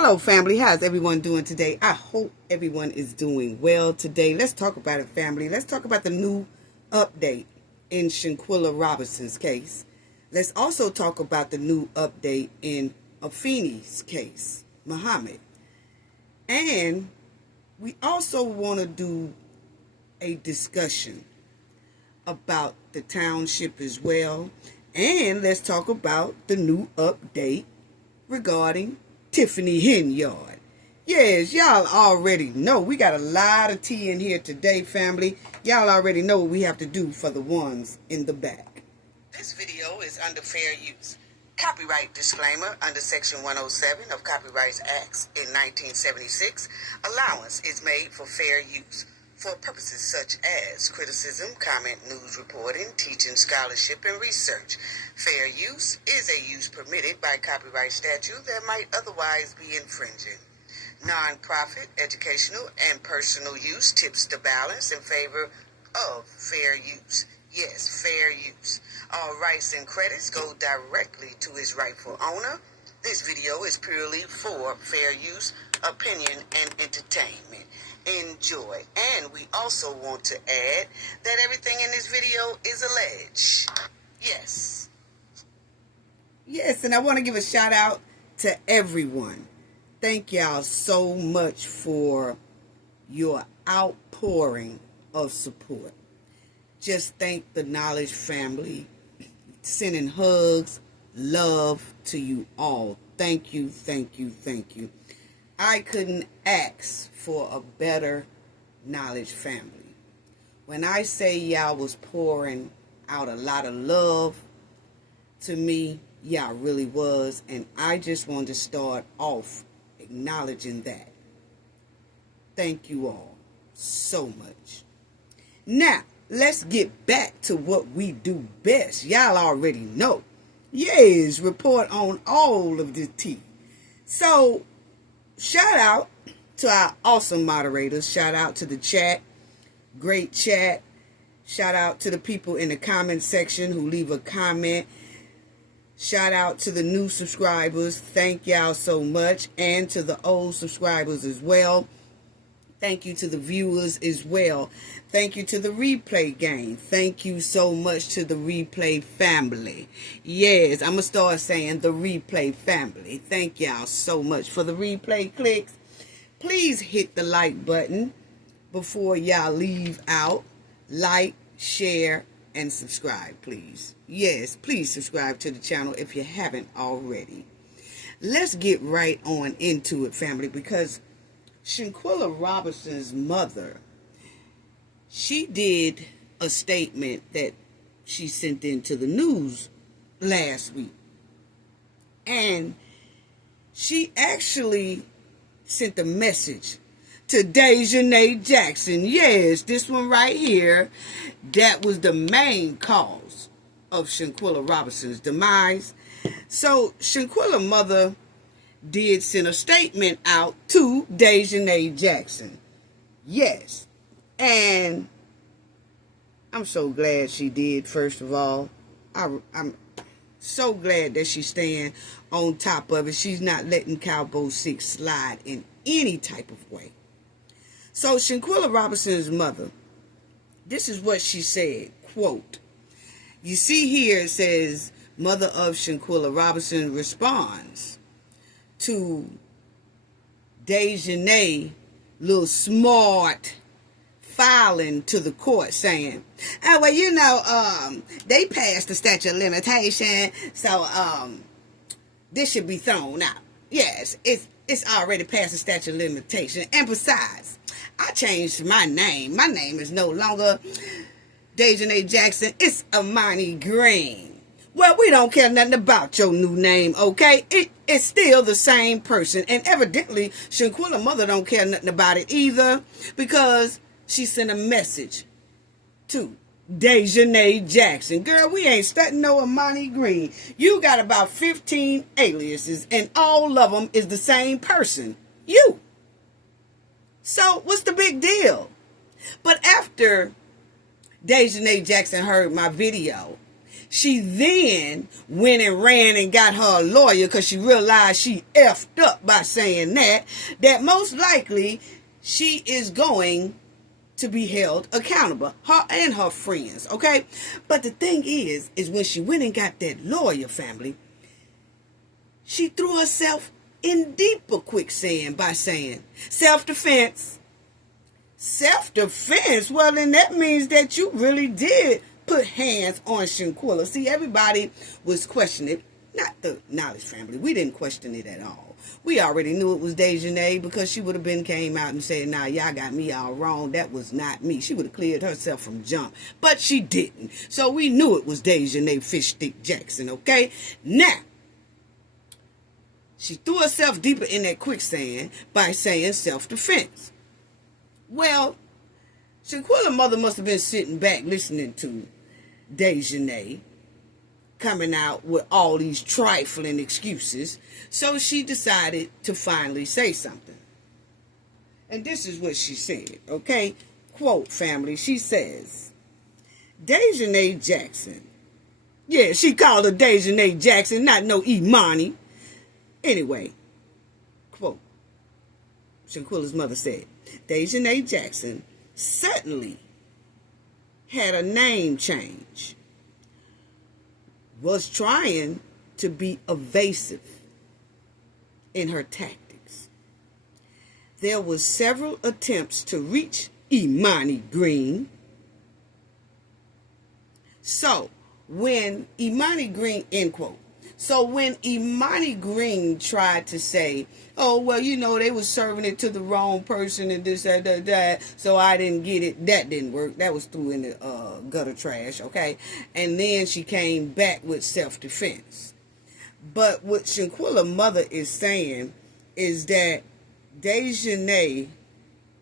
Hello, family. How's everyone doing today? I hope everyone is doing well today. Let's talk about it, family. Let's talk about the new update in Shanquella Robinson's case. Let's also talk about the new update in Afeni's case, Muhammed. And we also want to do a discussion about the Township as well. And let's talk about the new update regarding Tiffany Henyard. Yes, y'all already know. We got a lot of tea in here today, family. Y'all already know what we have to do for the ones in the back. This video is under fair use. Copyright disclaimer under Section 107 of Copyright Acts in 1976. Allowance is made for fair use for purposes such as criticism, comment, news reporting, teaching, scholarship, and research. Fair use is a use permitted by copyright statute that might otherwise be infringing. Non-profit, educational, and personal use tips the balance in favor of fair use. Yes, fair use. All rights and credits go directly to its rightful owner. This video is purely for fair use, opinion, and entertainment. Enjoy. And we also want to add that everything in this video is alleged. Yes. Yes, and I want to give a shout out to everyone. Thank y'all so much for your outpouring of support. Just thank the Knowledge family. Sending hugs, love to you all. Thank you, thank you, thank you. I couldn't ask for a better Knowledge family. When I say y'all was pouring out a lot of love to me, y'all really was. And I just wanted to start off acknowledging that. Thank you all so much. Now, let's get back to what we do best. Y'all already know. Yes, report on all of the tea. So, shout out to our awesome moderators. Shout out to the chat. Great chat. Shout out to the people in the comment section who leave a comment. Shout out to the new subscribers. Thank y'all so much. And to the old subscribers as well. Thank you to the viewers as well. Thank you to the replay gang. Thank you so much to the replay family. Yes, I'm going to start saying the replay family. Thank y'all so much for the replay clicks. Please hit the like button before y'all leave out. Like, share, and subscribe, please. Yes, please subscribe to the channel if you haven't already. Let's get right on into it, family, because Shanquella Robinson's mother, she did a statement that she sent into the news last week. And she actually sent a message to Dejanay Jackson. Yes, this one right here, that was the main cause of Shanquella Robinson's demise. So Shanquella's mother did send a statement out to Dejanay Jackson. Yes. And I'm so glad she did, first of all. I'm so glad that she's staying on top of it. She's not letting Cowboy 6 slide in any type of way. So Shanquella Robinson's mother, this is what she said, quote, you see here it says, mother of Shanquella Robinson responds to Dejanay little smart filing to the court saying, oh, well, you know, they passed the statute of limitation, so this should be thrown out. Yes, it's already past the statute of limitation. And besides, I changed my name. My name is no longer Dejanay Jackson. It's Amani Green. Well, we don't care nothing about your new name, okay? It's still the same person. And evidently, Shanquella's mother don't care nothing about it either, because she sent a message to Dejanay Jackson. Girl, we ain't studying no Amani Green. You got about 15 aliases, and all of them is the same person. You. So, what's the big deal? But after Dejanay Jackson heard my video, She then went and ran and got her a lawyer because she realized she effed up by saying that most likely she is going to be held accountable, her and her friends, okay? But the thing is when she went and got that lawyer, family, she threw herself in deeper quicksand by saying, self-defense. Self-defense? Well, then that means that you really did put hands on Shanquella. See, everybody was questioning it. Not the Knowledge family. We didn't question it at all. We already knew it was Dejanay because she would have came out and said, nah, y'all got me all wrong. That was not me. She would have cleared herself from jump. But she didn't. So we knew it was Dejanay Fishstick Jackson, okay? Now, she threw herself deeper in that quicksand by saying self-defense. Well, Shanquella's mother must have been sitting back listening to Dejanay coming out with all these trifling excuses, so she decided to finally say something. And this is what she said, okay? Quote, family, she says, Dejanay Jackson. Yeah, she called her Dejanay Jackson, not no Imani. Anyway, quote, Shanquella's mother said, Dejanay Jackson suddenly had a name change, was trying to be evasive in her tactics. There was several attempts to reach Imani Green. So when Imani Green, end quote. So when Imani Green tried to say, oh, well, you know, they was serving it to the wrong person and this, that, so I didn't get it. That didn't work. That was through in the gutter trash, okay? And then she came back with self-defense. But what Shanquella's mother is saying is that Dejanay's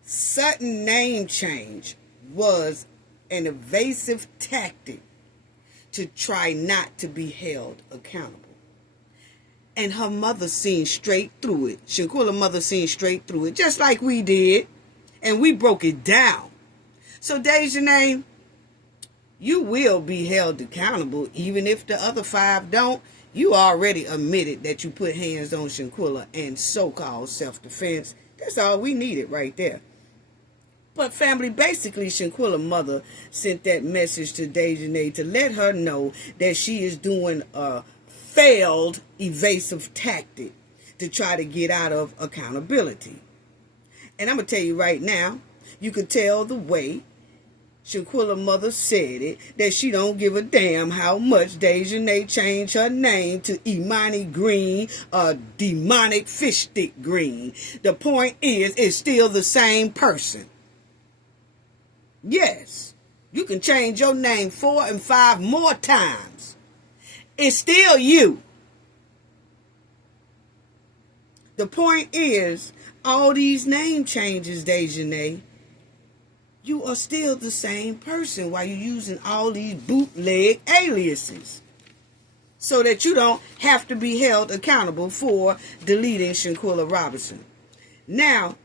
sudden name change was an evasive tactic to try not to be held accountable. And her mother seen straight through it. Shanquella's mother seen straight through it, just like we did. And we broke it down. So, Dejanay, you will be held accountable, even if the other 5 don't. You already admitted that you put hands on Shanquella and so-called self-defense. That's all we needed right there. But family, basically, Shanquella's mother sent that message to Dejanay to let her know that she is doing a failed evasive tactic to try to get out of accountability. And I'm going to tell you right now, you could tell the way Shanquella's mother said it, that she don't give a damn how much Dejanay changed her name to Imani Green, a demonic fish stick green. The point is, it's still the same person. Yes, you can change your name 4 and 5 more times. It's still you. The point is, all these name changes, Dejanay, you are still the same person while you're using all these bootleg aliases, so that you don't have to be held accountable for deleting Shanquella Robinson. Now,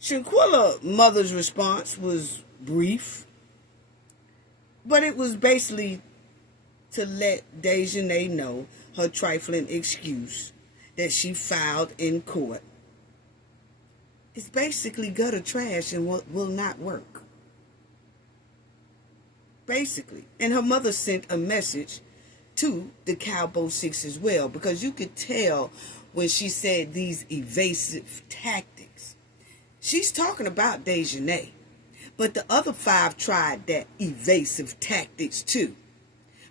Shanquella's mother's response was brief, but it was basically to let Dejanay know her trifling excuse that she filed in court. It's basically gutter trash and will not work. Basically. And her mother sent a message to the Cowboy 6 as well, because you could tell when she said these evasive tactics. She's talking about Dejanay, but the other 5 tried that evasive tactics too,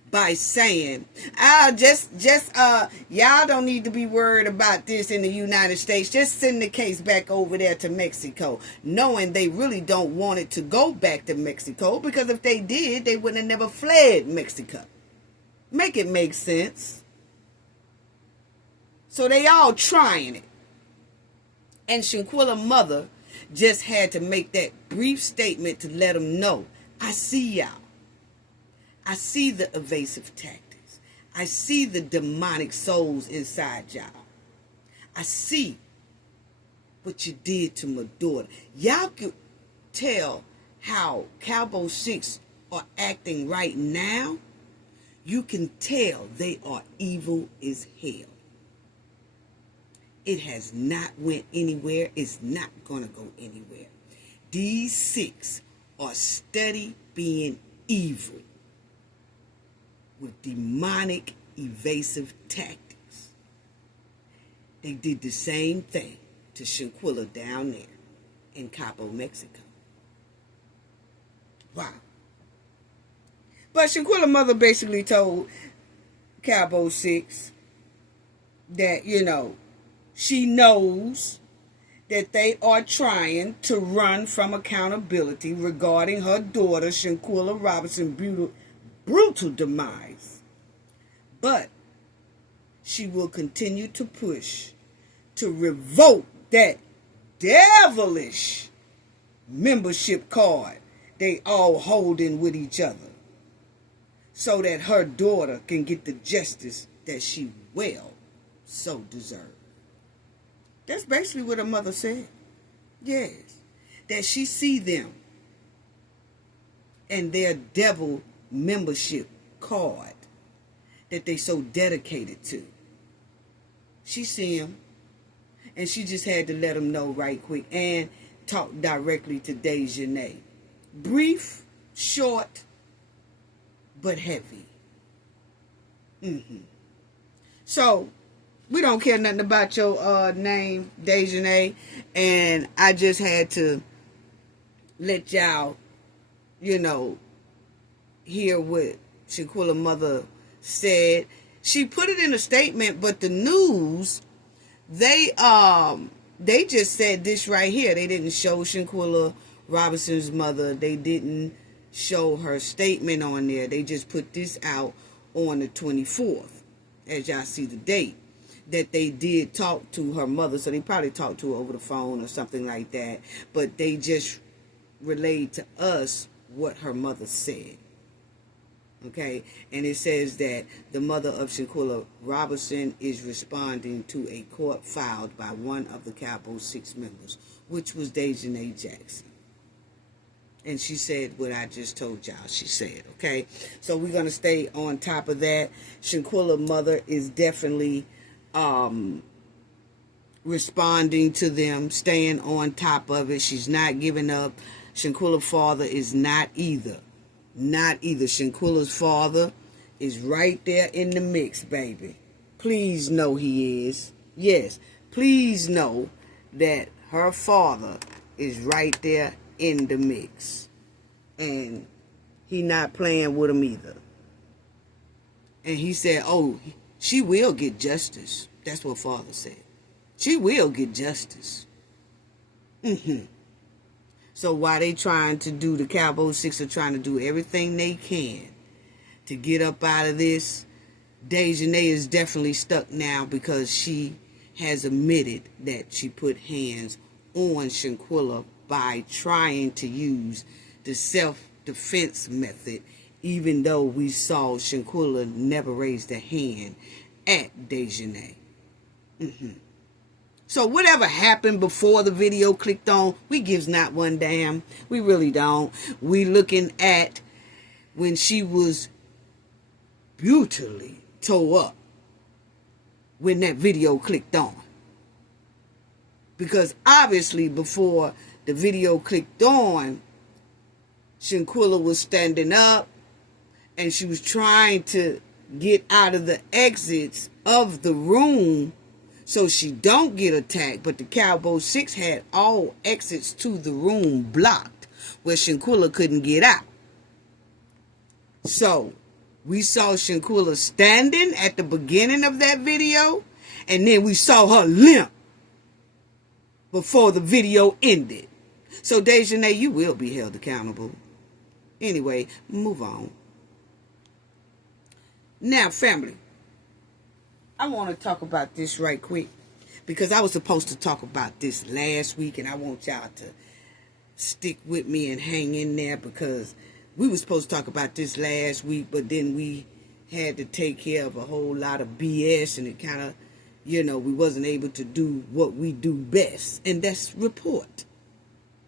by saying, y'all don't need to be worried about this in the United States. Just send the case back over there to Mexico, knowing they really don't want it to go back to Mexico, because if they did, they would have never fled Mexico. Make it make sense. So they all trying it. And Shanquella's mother just had to make that brief statement to let them know, I see y'all. I see the evasive tactics. I see the demonic souls inside y'all. I see what you did to my daughter. Y'all could tell how Cowboy 6 are acting right now. You can tell they are evil as hell. It has not went anywhere. It's not going to go anywhere. These 6 are steady being evil with demonic, evasive tactics. They did the same thing to Shanquella down there in Cabo, Mexico. Wow. But Shanquella's mother basically told Cabo 6 that, she knows that they are trying to run from accountability regarding her daughter, Shanquella Robinson's brutal demise. But she will continue to push to revoke that devilish membership card they all holding with each other, so that her daughter can get the justice that she well so deserves. That's basically what her mother said. Yes. That she see them and their devil membership card that they so dedicated to. She see them, and she just had to let them know right quick and talk directly to Dejanay. Brief, short, but heavy. So, we don't care nothing about your name, Dejanay, and I just had to let y'all, hear what Shanquella's mother said. She put it in a statement, but the news, they just said this right here. They didn't show Shanquella Robinson's mother. They didn't show her statement on there. They just put this out on the 24th, as y'all see the date, that they did talk to her mother. So they probably talked to her over the phone or something like that. But they just relayed to us what her mother said. Okay? And it says that the mother of Shanquella Robinson is responding to a court filed by one of the Cabo 6 members, which was Dejanay Jackson. And she said what I just told y'all she said, okay? So we're going to stay on top of that. Shanquella's mother is definitely responding to them, staying on top of it. She's not giving up. Shanquella's father is not either. Not either. Shanquella's father is right there in the mix, baby. Please know he is. Yes, please know that her father is right there in the mix. And he not playing with him either. And he said, oh, she will get justice. That's what father said. She will get justice. So while they trying to do, the Cabo 6 are trying to do everything they can to get up out of this, Dejanay is definitely stuck now because she has admitted that she put hands on Shanquella by trying to use the self-defense method, even though we saw Shanquella never raised a hand at Dejanay. So whatever happened before the video clicked on, we gives not one damn. We really don't. We looking at when she was brutally tore up when that video clicked on. Because obviously before the video clicked on, Shanquella was standing up and she was trying to get out of the exits of the room so she don't get attacked. But the Cabo 6 had all exits to the room blocked where Shanquella couldn't get out. So we saw Shanquella standing at the beginning of that video, and then we saw her limp before the video ended. So Dejanay, you will be held accountable. Anyway, move on. Now, family, I want to talk about this right quick because I was supposed to talk about this last week, and I want y'all to stick with me and hang in there because we were supposed to talk about this last week, but then we had to take care of a whole lot of BS, and it kind of, we wasn't able to do what we do best, and that's report.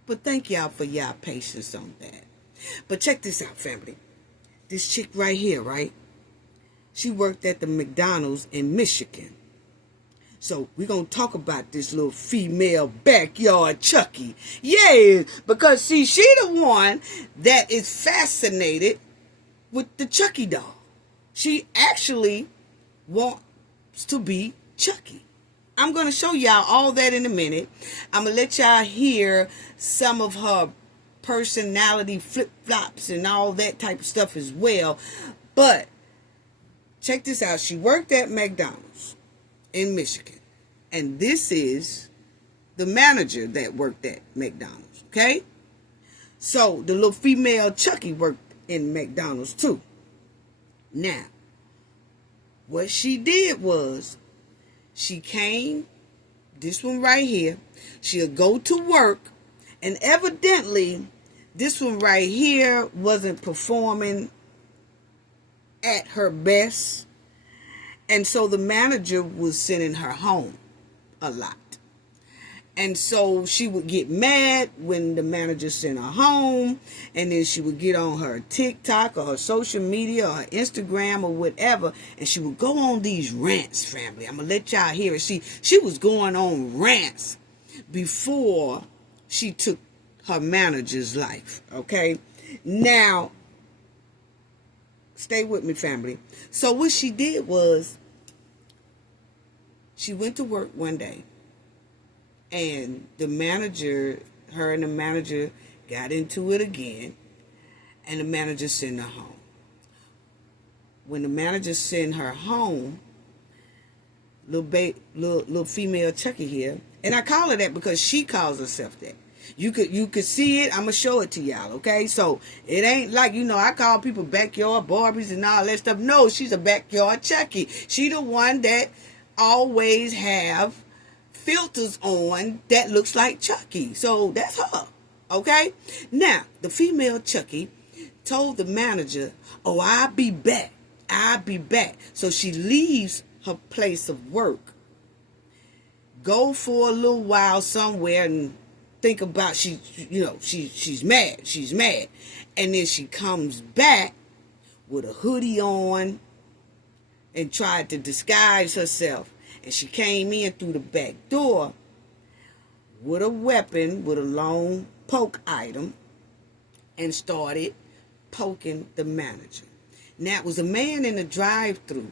But thank y'all for y'all patience on that. But check this out, family. This chick right here, right? She worked at the McDonald's in Michigan. So we're going to talk about this little female backyard Chucky. Yeah, because see, she the one that is fascinated with the Chucky doll. She actually wants to be Chucky. I'm going to show y'all all that in a minute. I'm going to let y'all hear some of her personality flip-flops and all that type of stuff as well. But check this out. She worked at McDonald's in Michigan. And this is the manager that worked at McDonald's. Okay? So the little female Chucky worked in McDonald's too. Now, what she did was, she came, this one right here, she'll go to work, and evidently, this one right here wasn't performing at her best, and so the manager was sending her home a lot. And so she would get mad when the manager sent her home, and then she would get on her TikTok or her social media or her Instagram or whatever, and she would go on these rants, family. I'm going to let y'all hear it. She was going on rants before she took her manager's life, okay? Now, stay with me, family. So what she did was, she went to work one day, and the manager, her and the manager got into it again, and the manager sent her home. When the manager sent her home, little female Chucky here, and I call her that because she calls herself that. You could see it. I'm gonna show it to y'all, okay? So it ain't like, I call people backyard Barbies and all that stuff. No, she's a backyard Chucky. She the one that always have filters on that looks like Chucky. So that's her. Okay? Now, the female Chucky told the manager, "Oh, I'll be back. I'll be back." So she leaves her place of work, go for a little while somewhere and think about she's mad. She's mad. And then she comes back with a hoodie on and tried to disguise herself. And she came in through the back door with a weapon, with a long poke item, and started poking the manager. Now, it was a man in the drive-thru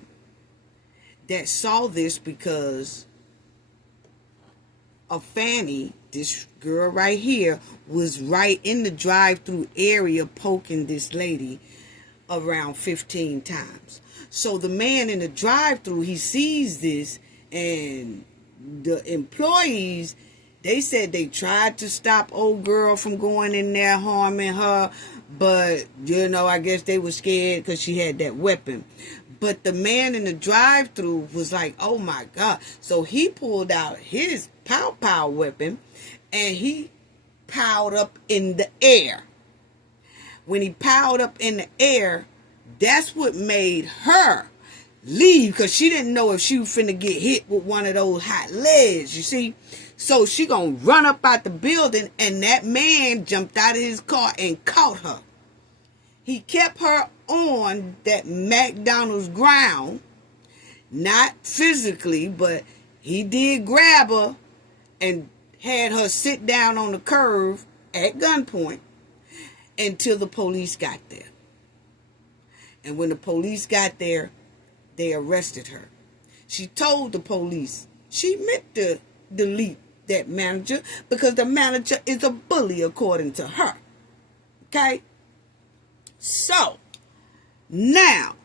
that saw this because Afeni, this girl right here, was right in the drive-thru area poking this lady around 15 times. So the man in the drive-thru, he sees this, and the employees, they said they tried to stop old girl from going in there harming her, but I guess they were scared because she had that weapon. But the man in the drive-thru was like, "Oh my God." So he pulled out his pow weapon, and he powed up in the air. When he powed up in the air, that's what made her leave, because she didn't know if she was finna get hit with one of those hot leads, you see. So she gonna run up out the building, and that man jumped out of his car and caught her. He kept her on that McDonald's ground, not physically, but he did grab her and had her sit down on the curb at gunpoint until the police got there. And when the police got there, they arrested her. She told the police she meant to delete that manager because the manager is a bully, according to her. Okay? So, now,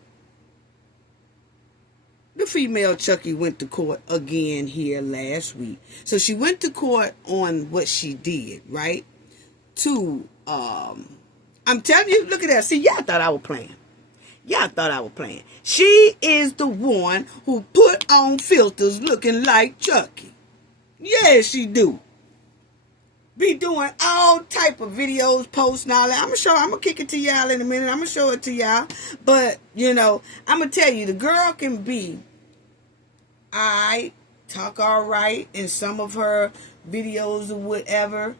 the female Chucky went to court again here last week. So she went to court on what she did, right? I'm telling you, look at that. See, y'all thought I was playing. Y'all thought I was playing. She is the one who put on filters looking like Chucky. Yeah, she do. Be doing all type of videos, posts, and all that. I'm going to kick it to y'all in a minute. I'm going to show it to y'all. But, I'm going to tell you, the girl can be, talk all right in some of her videos or whatever.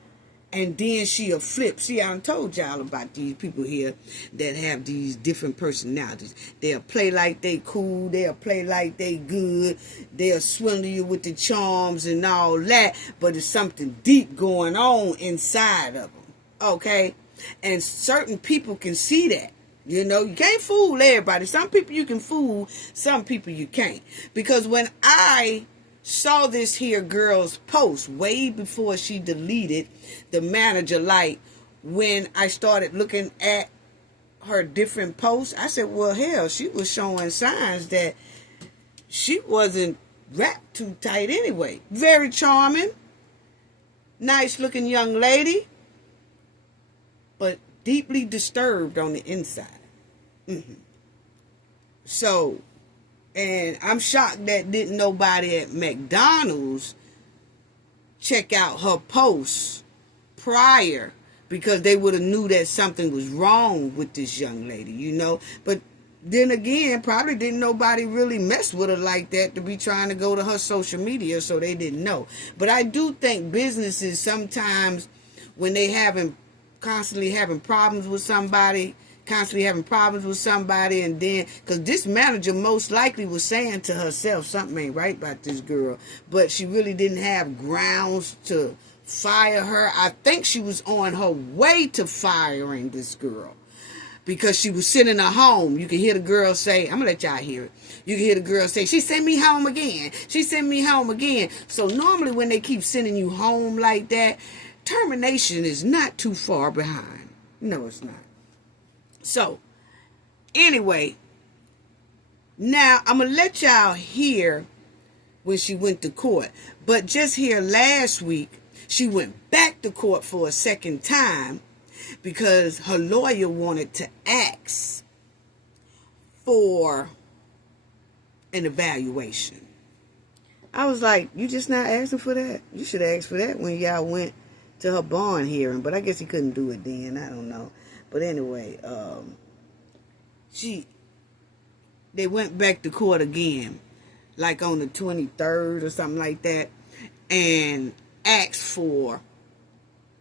and then she'll flip. See, I done told y'all about these people here that have these different personalities. They'll play like they cool. They'll play like they good. They'll swindle you with the charms and all that. But there's something deep going on inside of them. Okay? And certain people can see that. You know, you can't fool everybody. Some people you can fool. Some people you can't. Because when I saw this here girl's post way before she deleted the manager, like when I started looking at her different posts, I said, well, hell, she was showing signs that she wasn't wrapped too tight anyway. Very charming, nice looking young lady, but deeply disturbed on the inside. So, and I'm shocked that didn't nobody at McDonald's check out her posts prior, because they would have knew that something was wrong with this young lady, you know. But then again, probably didn't nobody really mess with her like that to be trying to go to her social media, so they didn't know. But I do think businesses sometimes, when they constantly having problems with somebody, and then, because this manager most likely was saying to herself, something ain't right about this girl, but she really didn't have grounds to fire her. I think she was on her way to firing this girl, because she was sitting at home. You can hear the girl say, I'm going to let y'all hear it. You can hear the girl say, she sent me home again. She sent me home again. So normally when they keep sending you home like that, termination is not too far behind. No, it's not. So, anyway, now I'm going to let y'all hear when she went to court. But just here last week, she went back to court for a second time because her lawyer wanted to ask for an evaluation. I was like, you just not asking for that? You should ask for that when y'all went to her bond hearing. But I guess he couldn't do it then. I don't know. But anyway, they went back to court again, like on the 23rd or something like that, and asked for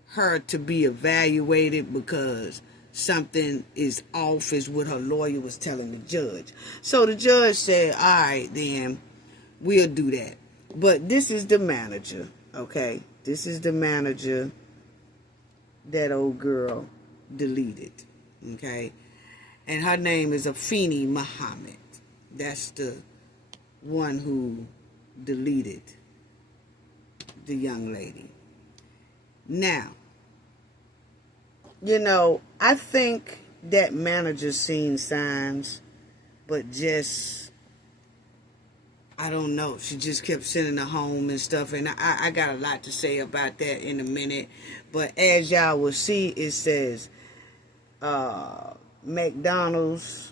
her to be evaluated because something is off, is what her lawyer was telling the judge. So the judge said, all right, then we'll do that. But this is the manager, okay? This is the manager that old girl deleted, okay? And her name is Afeni Muhammed. That's the one who deleted the young lady. Now, you know, I think that manager seen signs, but just, I don't know. She just kept sending her home and stuff. And I got a lot to say about that in a minute. But as y'all will see, it says McDonald's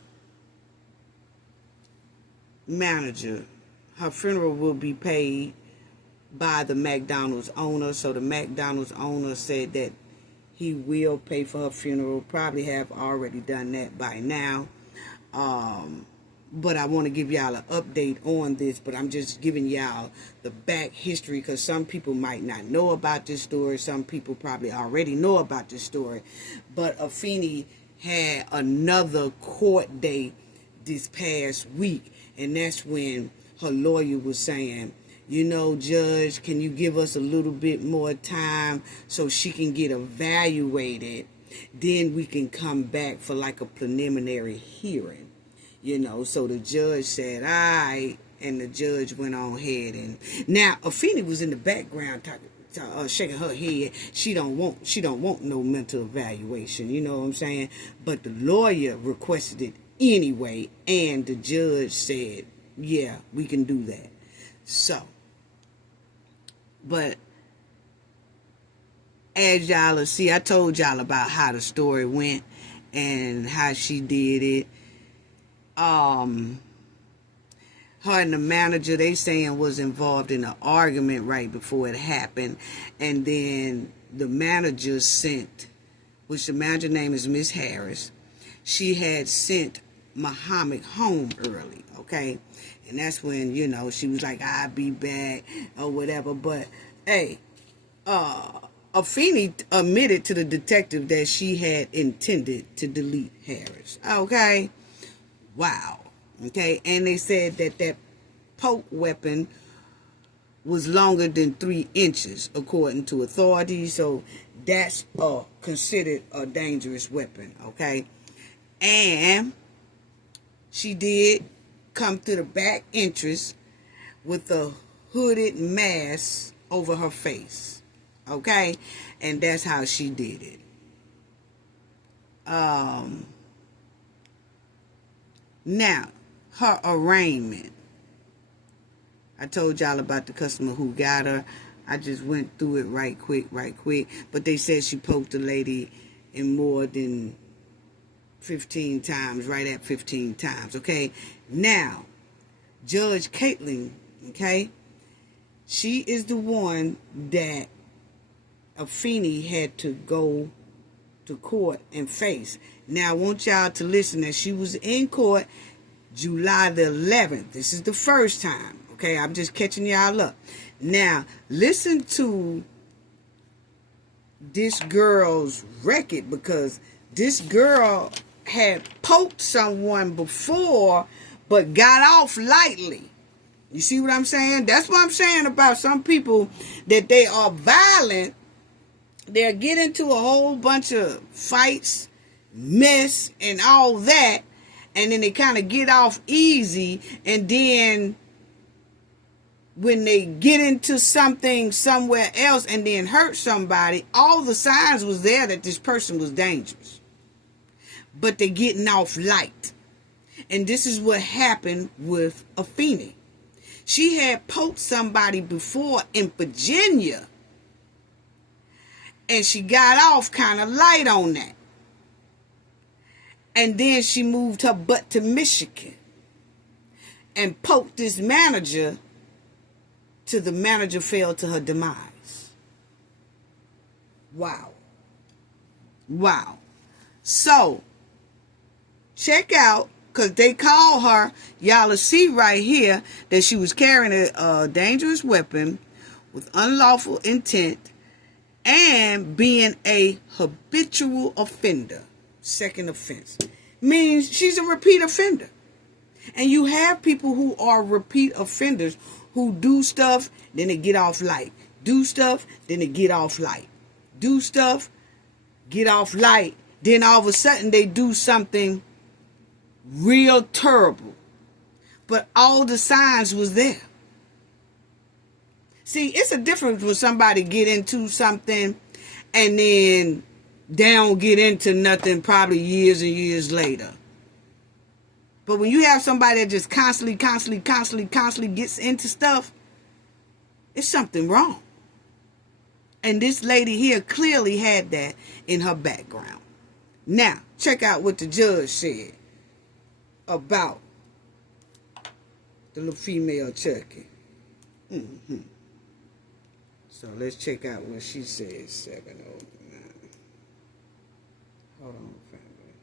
manager, her funeral will be paid by the McDonald's owner. So the McDonald's owner said that he will pay for her funeral. Probably have already done that by now. But I want to give y'all an update on this, but I'm just giving y'all the back history because some people might not know about this story. Some people probably already know about this story. But Afeni had another court date this past week, and that's when her lawyer was saying, you know, Judge, can you give us a little bit more time so she can get evaluated? Then we can come back for like a preliminary hearing. You know, so the judge said, all right, and the judge went on ahead. And now Afeni was in the background shaking her head. She don't want no mental evaluation, you know what I'm saying? But the lawyer requested it anyway, and the judge said, yeah, we can do that. So, but as y'all will see, I told y'all about how the story went and how she did it. Her and the manager, they saying, was involved in an argument right before it happened, and then the manager sent, which the manager name is Miss Harris, she had sent Muhammad home early, okay? And that's when, you know, she was like, I'll be back or whatever. But hey, Afeni admitted to the detective that she had intended to delete Harris. Okay? Wow. Okay? And they said that that poke weapon was longer than 3 inches, according to authorities. So that's considered a dangerous weapon. Okay? And she did come through the back entrance with a hooded mask over her face. Okay, and that's how she did it. Now, her arraignment. I told y'all about the customer who got her. I just went through it right quick. But they said she poked the lady in more than 15 times, right at 15 times. Okay, now, Judge Caitlin, okay, she is the one that Afeni had to go to court and face. Now, I want y'all to listen that she was in court July the 11th. This is the first time. Okay, I'm just catching y'all up. Now, listen to this girl's record, because this girl had poked someone before but got off lightly. You see what I'm saying? That's what I'm saying about some people, that they are violent. They'll get into a whole bunch of fights, mess, and all that, and then they kind of get off easy, and then when they get into something somewhere else and then hurt somebody, all the signs was there that this person was dangerous. But they're getting off light. And this is what happened with Afeni. She had poked somebody before in Virginia, and she got off kind of light on that. And then she moved her butt to Michigan and poked this manager till the manager fell to her demise. Wow. So, check out, because they call her, y'all will see right here that she was carrying a dangerous weapon with unlawful intent and being a habitual offender. Second offense. Means she's a repeat offender. And you have people who are repeat offenders who do stuff, then they get off light. Do stuff, then they get off light. Do stuff, get off light. Then all of a sudden they do something real terrible. But all the signs was there. See, it's a difference when somebody get into something and then they don't get into nothing probably years and years later. But when you have somebody that just constantly gets into stuff, it's something wrong. And this lady here clearly had that in her background. Now, check out what the judge said about the little female Chucky. So let's check out what she says. 709. Hold on, family.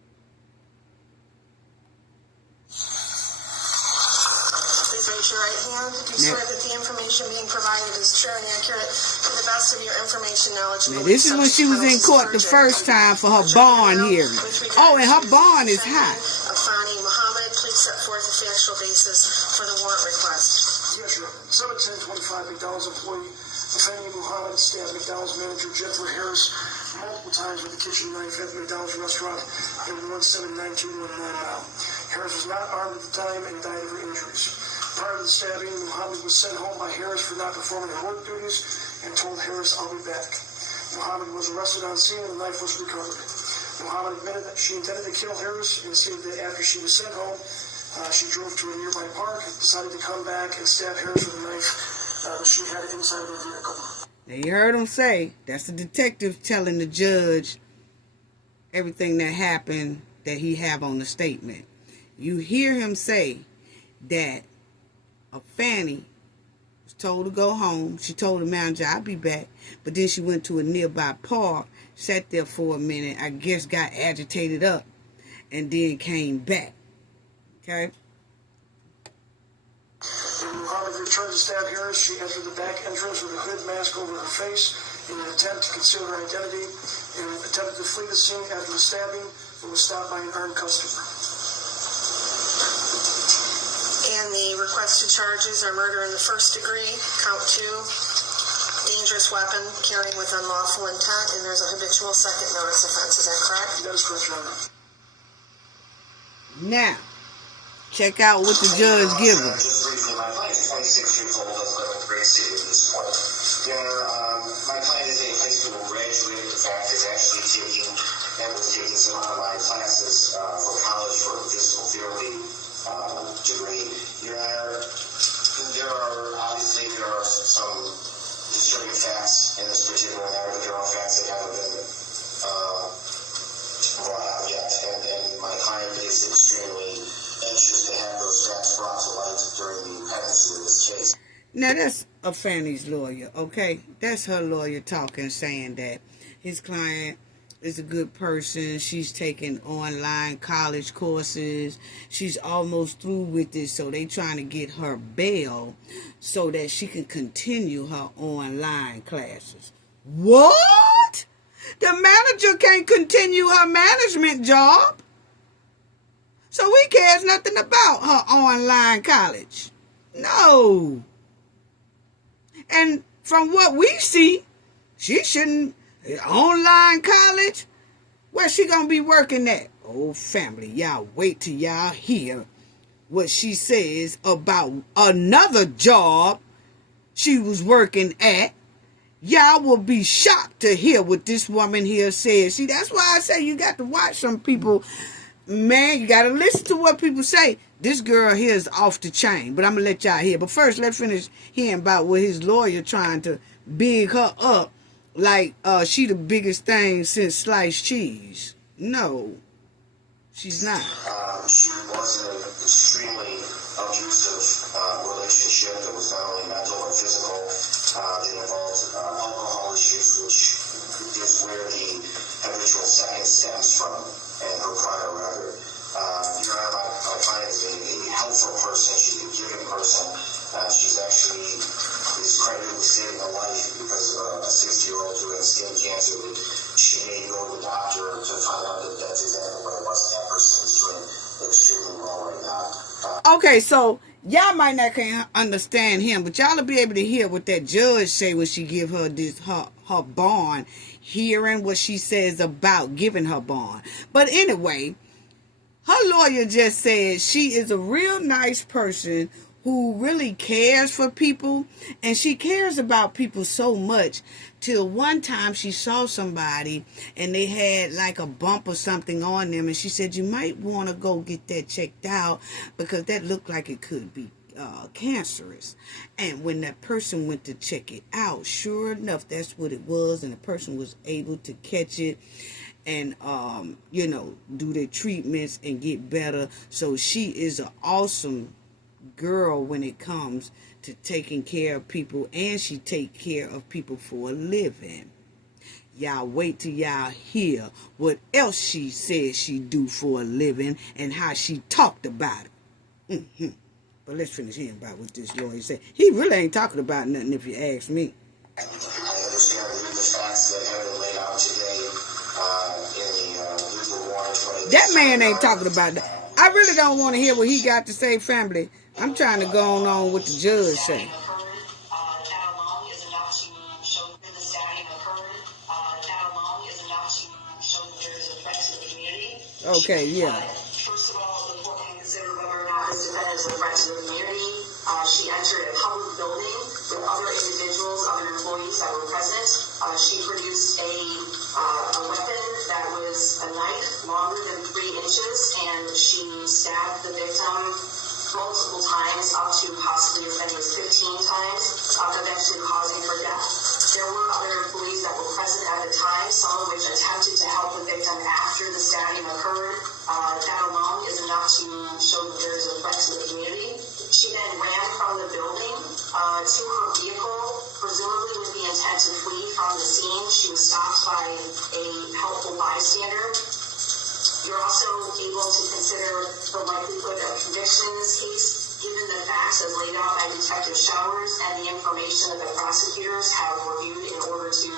Please raise your right hand. Do you swear that the information being provided is true and accurate to the best of your information knowledge? Now, this is when she was in court the first time for her bond hearing. Oh, and her bond is high. Afeni Muhammed, please set forth a factual basis for the warrant request. Yes, Your Honor. 71025 McDonald's employee Afeni Muhammed stabbed McDonald's manager Jeffrey Harris multiple times with a kitchen knife at the McDonald's restaurant in 179219 Mile. Harris was not armed at the time and died of her injuries. Prior to the stabbing, Muhammad was sent home by Harris for not performing her work duties and told Harris, "I'll be back." Muhammad was arrested on scene and the knife was recovered. Muhammad admitted that she intended to kill Harris and stated that after she was sent home, she drove to a nearby park, decided to come back and stab Harris with a knife she had inside of her vehicle. Now you heard him say, that's the detective telling the judge everything that happened that he have on the statement. You hear him say that Afeni was told to go home. She told the manager, "I'll be back." But then she went to a nearby park, sat there for a minute, I guess got agitated up, and then came back. Okay? When Muhammad returned to stab Harris, she entered the back entrance with a hood mask over her face in an attempt to conceal her identity and attempted to flee the scene after the stabbing and was stopped by an armed customer. And the requested charges are murder in the first degree, count 2, dangerous weapon, carrying with unlawful intent, and there's a habitual second notice offense. Is that correct? That is correct, Your Honor. Now, check out what the judge give her. Just briefly, my client is 26 years old, doesn't live in the great city at this point. My client is a high school graduate. In fact, is actually taking some online classes for college for a physical therapy degree. There are some disturbing facts in this particular matter, but there are facts that haven't been brought out yet, and my client is extremely anxious to have those facts brought to light during the pendency of this case. Now, that's Afeni's lawyer, okay? That's her lawyer talking, saying that his client is a good person. She's taking online college courses. She's almost through with it, so they trying to get her bail so that she can continue her online classes. What? The manager can't continue her management job, so he cares nothing about her online college. No. And from what we see, she shouldn't. Online college? Where's she gonna be working at? Oh, family, y'all wait till y'all hear what she says about another job she was working at. Y'all will be shocked to hear what this woman here says. See, that's why I say you got to watch some people. Man, you got to listen to what people say. This girl here is off the chain, but I'm going to let y'all hear. But first, let's finish hearing about what his lawyer trying to big her up like she the biggest thing since sliced cheese. No, she's not. She was in an extremely abusive relationship that was not only mental but physical. That involved alcohol issues, which is where the habitual second stems from, and her prior record. My client is a helpful person. She's a giving person. She's actually is credited with saving a life because a 60-year-old who has skin cancer. She may go to the doctor to find out that that's exactly what it was. That person is doing extremely well right now. Okay, so y'all might not can understand him, but y'all will be able to hear what that judge say when she give her this her bond, hearing what she says about giving her bond. But anyway, her lawyer just said she is a real nice person who really cares for people, and she cares about people so much till one time she saw somebody and they had like a bump or something on them, and she said you might want to go get that checked out because that looked like it could be cancerous. And when that person went to check it out, sure enough, that's what it was, and the person was able to catch it and do their treatments and get better. So she is an awesome girl when it comes to taking care of people, and she take care of people for a living. Y'all wait till y'all hear what else she says she do for a living and how she talked about it. But let's finish hearing about what this lawyer said. He really ain't talking about nothing if you ask me. I understand the facts that have been laid out today in the legal warrant. That man ain't talking about that. I really don't want to hear what he got to say, family. I'm trying to go on what the judge say. Okay, yeah. First of all, the court can consider whether or not this defendant is a threat to the community. She entered a public building with other individuals, other employees that were present. She produced a weapon that was a knife longer than 3 inches, and she stabbed the victim multiple times, up to possibly as many as 15 times, eventually causing her death. There were other employees that were present at the time, some of which attempted to help the victim after the stabbing occurred. That alone is enough to show that there is a threat to the community. She then ran from the building to her vehicle, presumably with the intent to flee from the scene. She was stopped by a helpful bystander. You're also able to consider the likelihood of conviction in this case, given the facts as laid out by Detective Showers and the information that the prosecutors have reviewed in order to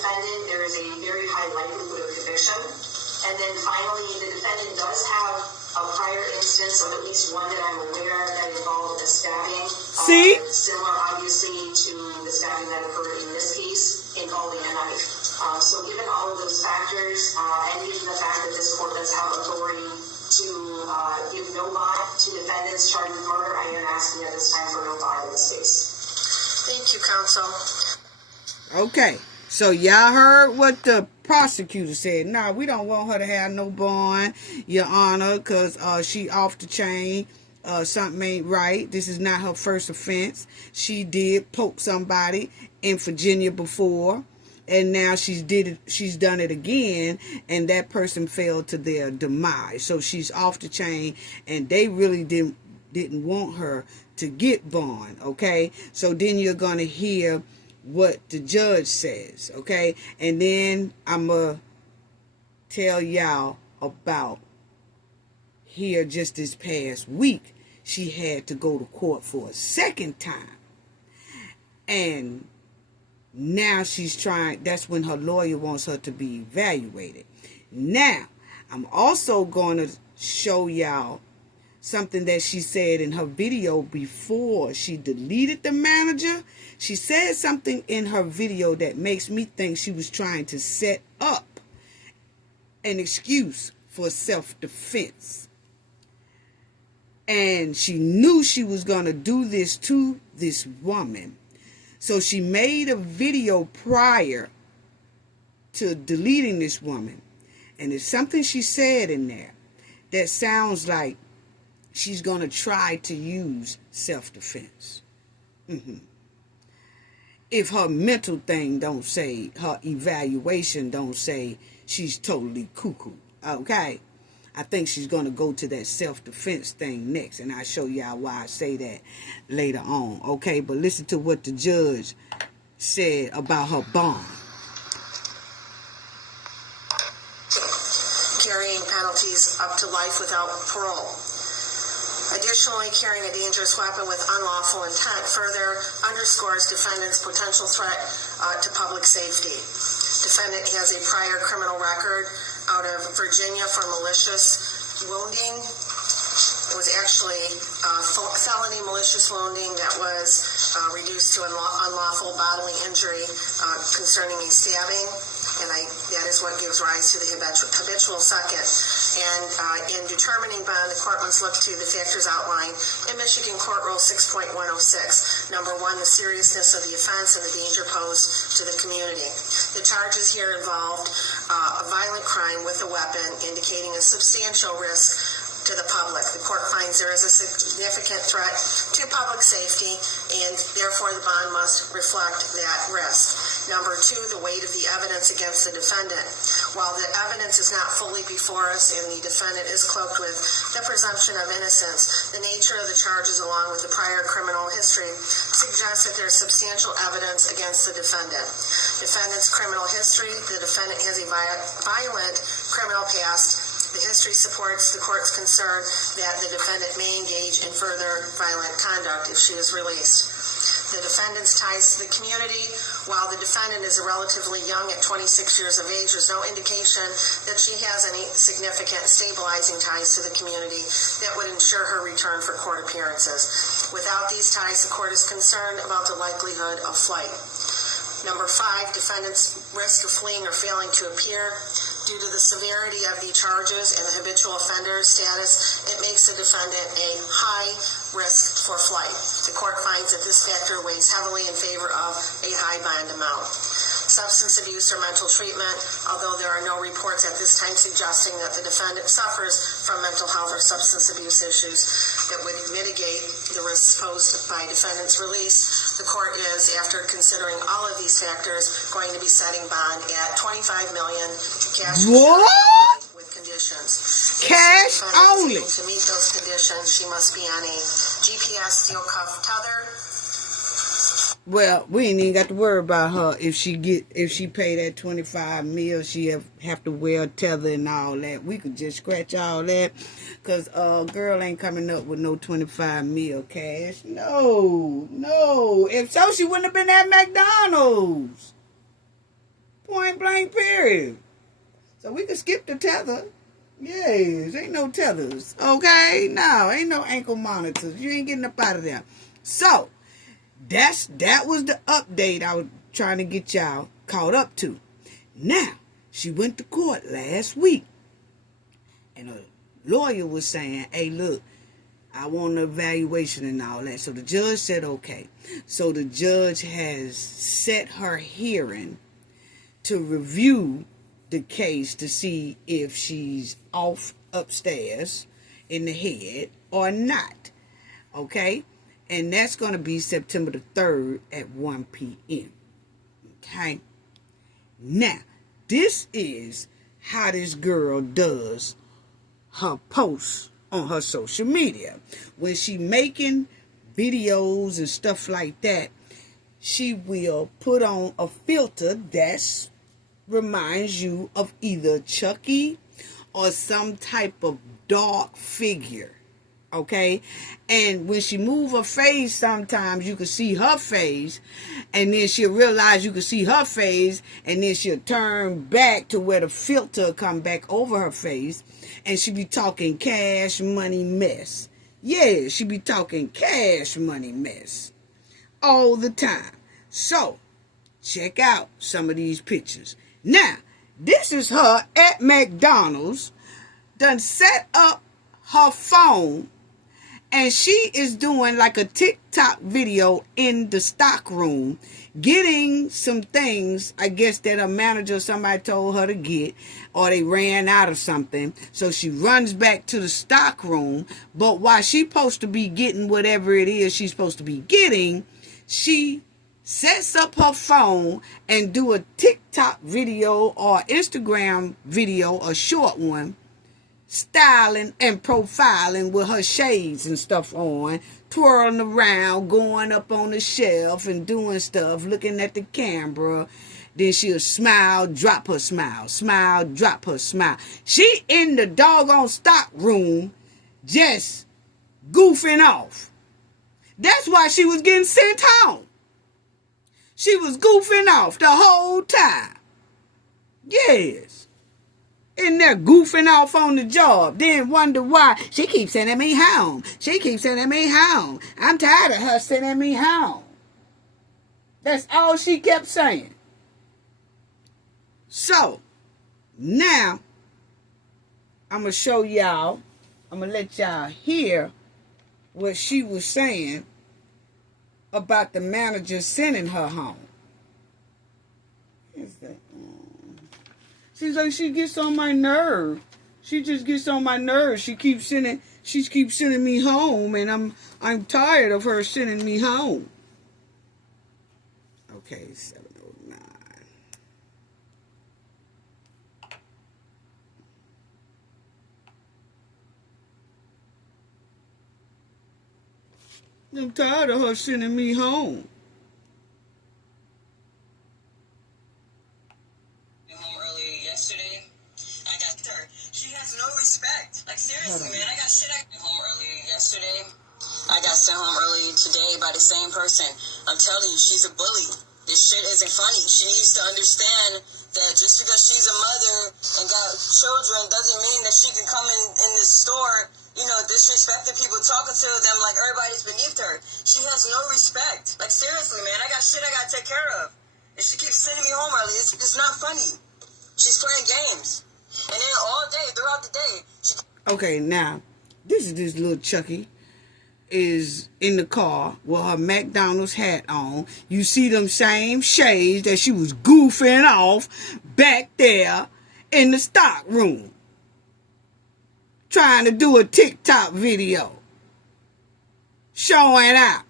defendant, there is a very high likelihood of conviction. And then finally, the defendant does have a prior instance of at least one that I'm aware that involved a stabbing. See? Similar, obviously, to the stabbing that occurred in this case involving a knife. So given all of those factors, and given the fact that this court does have authority to give no bond to defendants charged with murder, I am asking at this time for no bond in this case. Thank you, counsel. Okay, so y'all heard what the prosecutor said. Nah, we don't want her to have no bond, Your Honor, because she off the chain. Something ain't right. This is not her first offense. She did poke somebody in Virginia before, and now she's done it again, and that person fell to their demise. So she's off the chain, and they really didn't want her to get bond. Okay, so then you're gonna hear what the judge says, okay? And then I'm going to tell y'all about here just this past week. She had to go to court for a second time. And now she's trying, that's when her lawyer wants her to be evaluated. Now, I'm also going to show y'all something that she said in her video before she deleted the manager. She said something in her video that makes me think she was trying to set up an excuse for self-defense. And she knew she was going to do this to this woman. So she made a video prior to deleting this woman. And there's something she said in there that sounds like she's going to try to use self-defense. If her mental thing don't say, her evaluation don't say she's totally cuckoo, okay? I think she's going to go to that self-defense thing next, and I'll show y'all why I say that later on, okay? But listen to what the judge said about her bond. Carrying penalties up to life without parole. Additionally, carrying a dangerous weapon with unlawful intent further underscores defendant's potential threat to public safety. Defendant has a prior criminal record out of Virginia for malicious wounding. It was actually felony malicious wounding that was reduced to unlawful bodily injury concerning a stabbing. And that is what gives rise to the habitual second. And in determining bond, the court must look to the factors outlined in Michigan Court Rule 6.106. Number one, the seriousness of the offense and the danger posed to the community. The charges here involved a violent crime with a weapon, indicating a substantial risk to the public. The court finds there is a significant threat to public safety, and therefore the bond must reflect that risk. Number two, the weight of the evidence against the defendant. While the evidence is not fully before us and the defendant is cloaked with the presumption of innocence, the nature of the charges along with the prior criminal history suggests that there is substantial evidence against the defendant. Defendant's criminal history: the defendant has a violent criminal past. The history supports the court's concern that the defendant may engage in further violent conduct if she is released. The defendant's ties to the community: while the defendant is relatively young at 26 years of age, there's no indication that she has any significant stabilizing ties to the community that would ensure her return for court appearances. Without these ties, the court is concerned about the likelihood of flight. Number five, defendant's risk of fleeing or failing to appear. Due to the severity of the charges and the habitual offender status, it makes the defendant a high risk for flight. The court finds that this factor weighs heavily in favor of a high bond amount. Substance abuse or mental treatment: although there are no reports at this time suggesting that the defendant suffers from mental health or substance abuse issues that would mitigate the risks posed by defendant's release, the court is, after considering all of these factors, going to be setting bond at $25 million cash. What? With conditions. Cash only. To meet those conditions, she must be on a GPS steel cuff tether. Well, we ain't even got to worry about her. If she pay that $25 million, she have to wear a tether and all that. We could just scratch all that, cause girl ain't coming up with no $25 million cash. No. If so, she wouldn't have been at McDonald's. Point blank period. So we can skip the tether. Yes, ain't no tethers. Okay? No, ain't no ankle monitors. You ain't getting up out of there. So, that was the update I was trying to get y'all caught up to. Now, she went to court last week. And a lawyer was saying, hey, look, I want an evaluation and all that. So the judge said, okay. So the judge has set her hearing to review the case to see if she's off upstairs in the head or not. Okay? And that's going to be September the 3rd at 1 p.m. Okay? Now, this is how this girl does her posts on her social media. When she making videos and stuff like that, she will put on a filter that reminds you of either Chucky or some type of dark figure. Okay? And when she move her face, sometimes you can see her face, and then she'll realize you can see her face, and then she'll turn back to where the filter come back over her face, and she be talking cash money mess. Yeah, she be talking cash money mess all the time. So, check out some of these pictures. Now, this is her at McDonald's, done set up her phone, and she is doing like a TikTok video in the stock room, getting some things, I guess, that a manager or somebody told her to get, or they ran out of something. So she runs back to the stock room, but while she's supposed to be getting whatever it is she's supposed to be getting, she sets up her phone and do a TikTok video or Instagram video, a short one, styling and profiling with her shades and stuff on, twirling around, going up on the shelf and doing stuff, looking at the camera. Then she'll smile, drop her smile, smile, drop her smile. She in the doggone stock room just goofing off. That's why she was getting sent home. She was goofing off the whole time. Yes. In there goofing off on the job. Then wonder why she keeps sending me home. She keeps sending me home. I'm tired of her sending me home. That's all she kept saying. So, now, I'm going to show y'all. I'm going to let y'all hear what she was saying about the manager sending her home. What is that? Seems like she gets on my nerve. She just gets on my nerves. She keeps sending me home, and I'm tired of her sending me home. Okay, 709. I'm tired of her sending me home. Like, seriously, man, I got shit. I got home early yesterday. I got sent home early today by the same person. I'm telling you, she's a bully. This shit isn't funny. She needs to understand that just because she's a mother and got children doesn't mean that she can come in the store, you know, disrespecting people, talking to them like everybody's beneath her. She has no respect. Like, seriously, man, I got shit I gotta take care of. And she keeps sending me home early. It's not funny. She's playing games. And then all day, throughout the day, Okay, now, this is this little Chucky is in the car with her McDonald's hat on. You see them same shades that she was goofing off back there in the stock room, trying to do a TikTok video, showing out.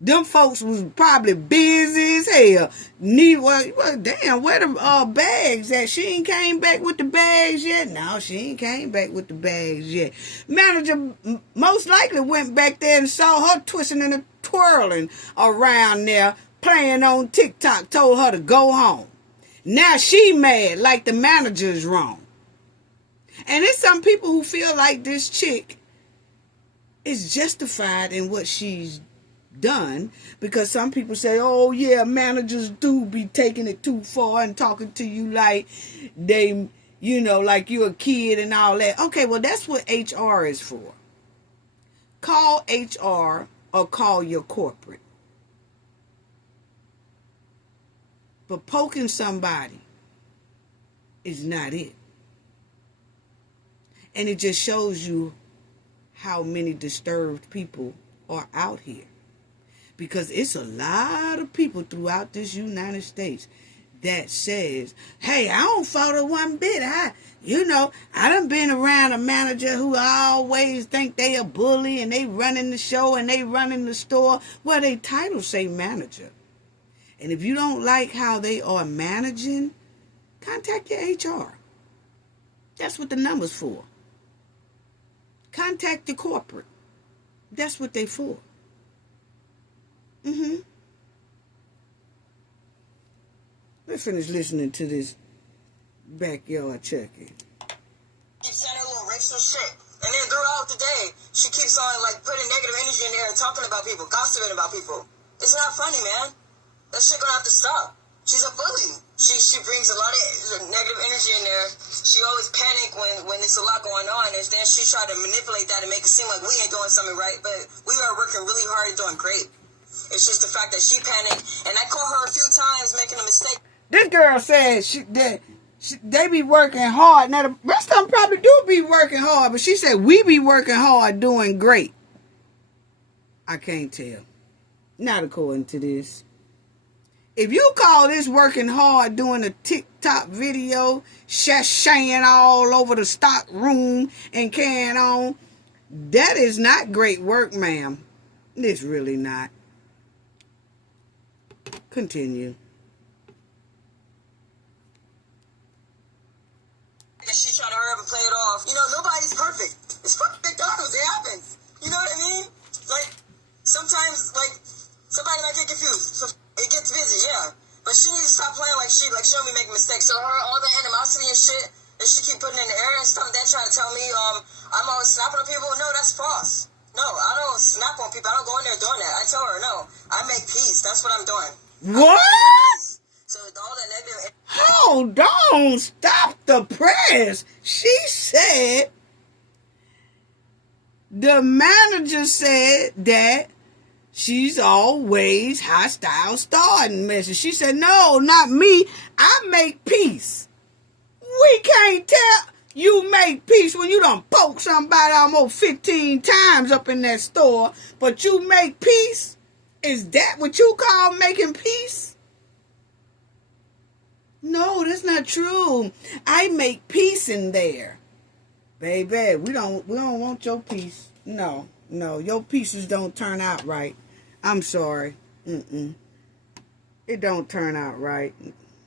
Them folks was probably busy as hell. Damn, where the bags at? She ain't came back with the bags yet. No, she ain't came back with the bags yet. Manager most likely went back there and saw her twisting and twirling around there, playing on TikTok, told her to go home. Now she mad like the manager is wrong. And there's some people who feel like this chick is justified in what she's done, because some people say, oh yeah, managers do be taking it too far and talking to you like they, you know, like you're a kid and all that. Okay, well, that's what HR is for. Call HR or call your corporate. But poking somebody is not it. And it just shows you how many disturbed people are out here. Because it's a lot of people throughout this United States that says, hey, I don't fault her one bit. I done been around a manager who always think they a bully and they running the show and they running the store. Well, they titles say manager. And if you don't like how they are managing, contact your HR. That's what the number's for. Contact your corporate. That's what they for. Let's finish listening to this backyard chucking. Keep saying that little racial shit. And then throughout the day, she keeps on like putting negative energy in there and talking about people, gossiping about people. It's not funny, man. That shit gonna have to stop. She's a bully. She brings a lot of negative energy in there. She always panic when there's a lot going on. And then she try to manipulate that and make it seem like we ain't doing something right. But we are working really hard and doing great. It's just the fact that she panicked. And I caught her a few times making a mistake. This girl says they be working hard. Now, the rest of them probably do be working hard. But she said, we be working hard doing great. I can't tell. Not according to this. If you call this working hard doing a TikTok video, shashaying all over the stock room and carrying on, that is not great work, ma'am. It's really not. Continue. And she trying to hurry up and play it off. You know, nobody's perfect. It's fucking McDonald's. It happens. You know what I mean? Like, sometimes, like, somebody might get confused. So it gets busy, yeah. But she needs to stop playing like she don't be making mistakes. So all the animosity and shit that she keep putting in the air and stuff, that trying to tell me I'm always snapping on people. No, that's false. No, I don't snap on people. I don't go in there doing that. I tell her, no, I make peace. That's what I'm doing. What? So all that negative... Hold on. Stop the press. She said, the manager said that she's always hostile starting message. She said, no, not me. I make peace. We can't tell you make peace when you done poke somebody almost 15 times up in that store, but you make peace? Is that what you call making peace? No, that's not true. I make peace in there. Baby, we don't want your peace. No, your pieces don't turn out right. I'm sorry. It don't turn out right.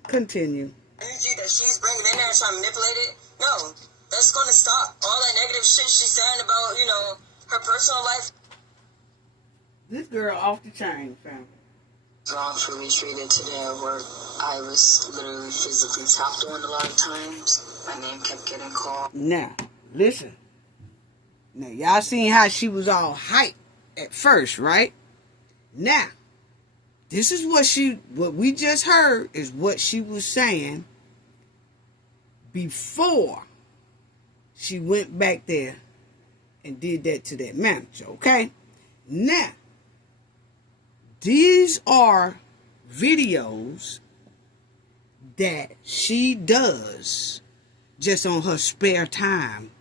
Continue. Energy that she's bringing in there and trying to manipulate it, no, that's going to stop. All that negative shit she's saying about, her personal life. This girl off the chain, family. Wrongfully treated today at work. I was literally physically tapped on a lot of times. My name kept getting called. Now, listen. Now, y'all seen how she was all hyped at first, right? Now, this is what we just heard is what she was saying before she went back there and did that to that manager, okay? Now, these are videos that she does just on her spare time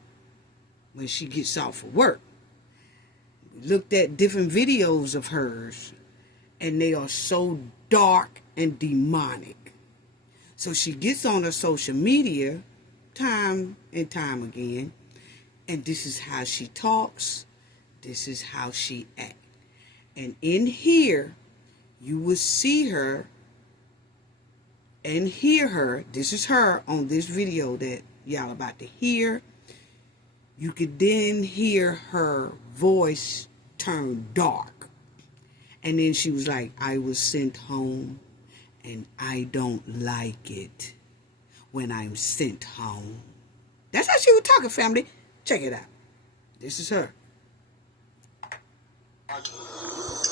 when she gets off of work. We looked at different videos of hers, and they are so dark and demonic. So she gets on her social media time and time again, and this is how she talks. This is how she acts. And in here, you will see her and hear her. This is her on this video that y'all about to hear. You could then hear her voice turn dark. And then she was like, I was sent home and I don't like it when I'm sent home. That's how she was talking, family. Check it out. This is her.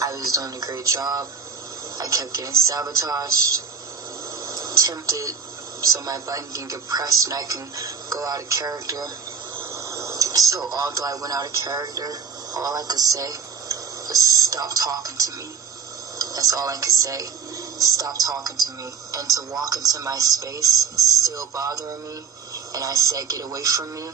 I was doing a great job. I kept getting sabotaged, tempted, so my button can get pressed and I can go out of character. So although I went out of character, all I could say was stop talking to me. That's all I could say. Stop talking to me. And to walk into my space is still bothering me. And I said, get away from me.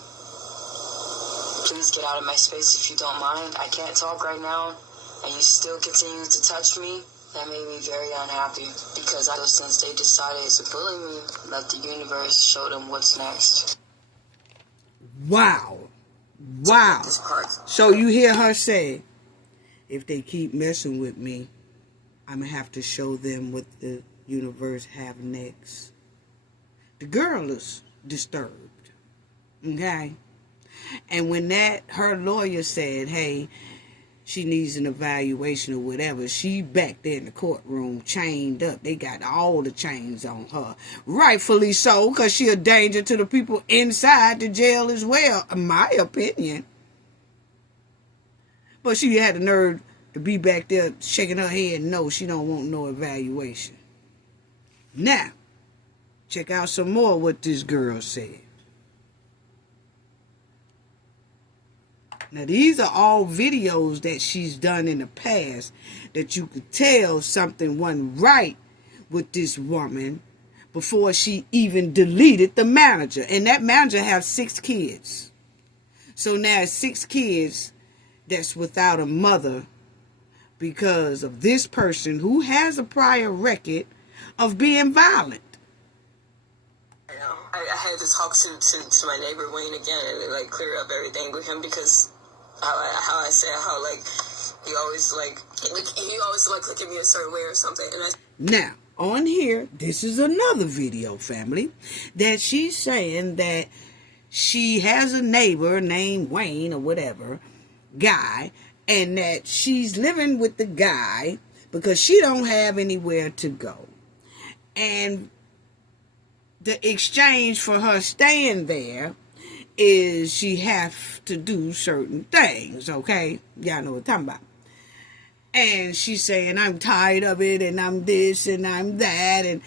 Please get out of my space if you don't mind. I can't talk right now. And you still continue to touch me. That made me very unhappy. Because since they decided to bully me, let the universe show them what's next. Wow. Wow. So you hear her say, if they keep messing with me, I'm going to have to show them what the universe have next. The girl is disturbed. Okay? And when her lawyer said, hey, she needs an evaluation or whatever, she back there in the courtroom chained up. They got all the chains on her. Rightfully so, because she a danger to the people inside the jail as well, in my opinion. But she had the nerve to be back there shaking her head. No, she don't want no evaluation. Now, check out some more what this girl said. Now, these are all videos that she's done in the past that you could tell something wasn't right with this woman before she even deleted the manager. And that manager has 6 kids. So now 6 kids that's without a mother because of this person who has a prior record of being violent. I had to talk to my neighbor Wayne again and like clear up everything with him because how I said how like he always look at me a certain way or something. And now on here, this is another video, family, that she's saying that she has a neighbor named Wayne or whatever guy, and that she's living with the guy because she don't have anywhere to go. And the exchange for her staying there is she have to do certain things, okay? Y'all know what I'm talking about. And she's saying, I'm tired of it, and I'm this, and I'm that.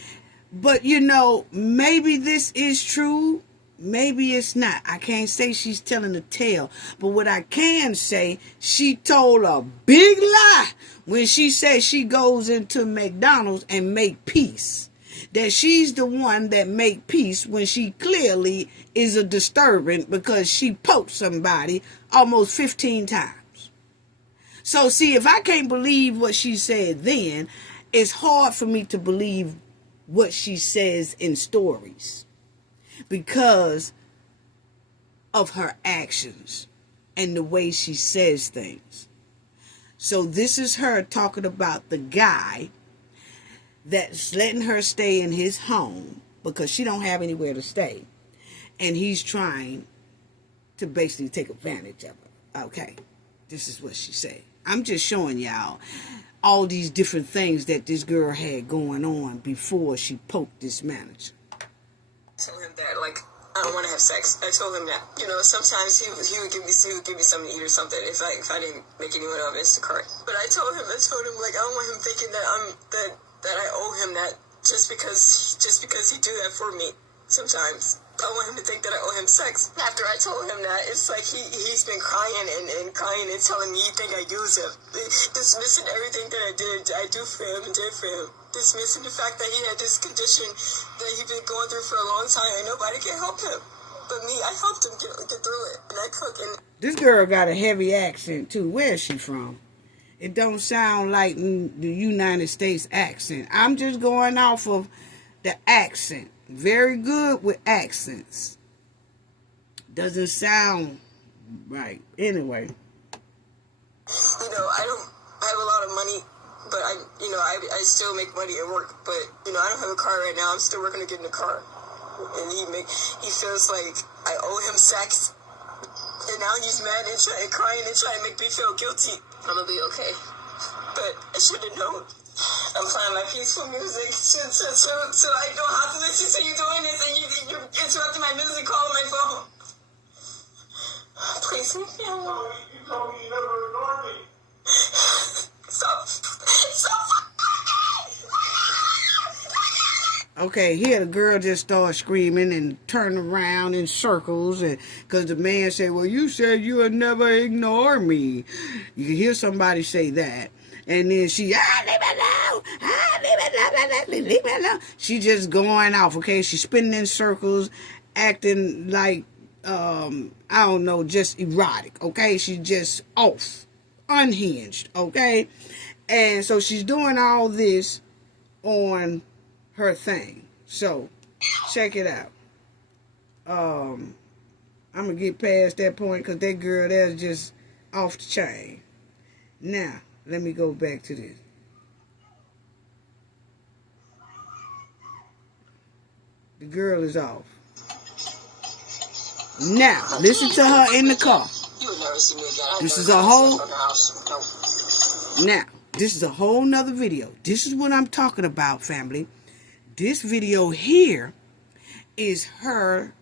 But, you know, maybe this is true. Maybe it's not. I can't say she's telling a tale. But what I can say, she told a big lie when she says she goes into McDonald's and make peace. That she's the one that make peace when she clearly is a disturbance because she poked somebody almost 15 times. So see, if I can't believe what she said then, it's hard for me to believe what she says in stories because of her actions and the way she says things. So this is her talking about the guy that's letting her stay in his home because she don't have anywhere to stay. And he's trying to basically take advantage of her. Okay, this is what she said. I'm just showing y'all all these different things that this girl had going on before she poked this manager. I told him that, like, I don't want to have sex. I told him that, you know, sometimes he would give me something to eat or something if I didn't make anyone on Instacart. But I told him, like, I don't want him thinking that that I owe him that just because he do that for me sometimes. I want him to think that I owe him sex. After I told him that, it's like he's been crying and crying and telling me he think I use him. Dismissing everything that I do for him and did for him. Dismissing the fact that he had this condition that he'd been going through for a long time and nobody can help him. But me, I helped him get through it. And I cook. And this girl got a heavy accent too. Where is she from? It don't sound like the United States accent. I'm just going off of the accent. Very good with accents. Doesn't sound right. Anyway. You know, I have a lot of money, but I still make money at work. But, you know, I don't have a car right now. I'm still working to get in a car. And he feels like I owe him sex. And now he's mad and crying and trying to make me feel guilty. I'm going to be okay. But I should have known. I'm playing my peaceful music so I don't have to listen to you doing this and you're interrupting my music call on my phone. Please leave me alone. You told me you never ignored me. Stop Okay, here the girl just started screaming and turned around in circles, and because the man said, well, you said you would never ignore me. You can hear somebody say that. And then she, leave me alone. She just going off, okay? She's spinning in circles, acting like, I don't know, just erotic, okay? She's just off, unhinged, okay? And so she's doing all this on her thing. So check it out. I'm gonna get past that point because that girl there's just off the chain. Now let me go back to this. The girl is off. Now listen to her in the car. This is a whole now this is a whole nother video. This is what I'm talking about, family. This video here is her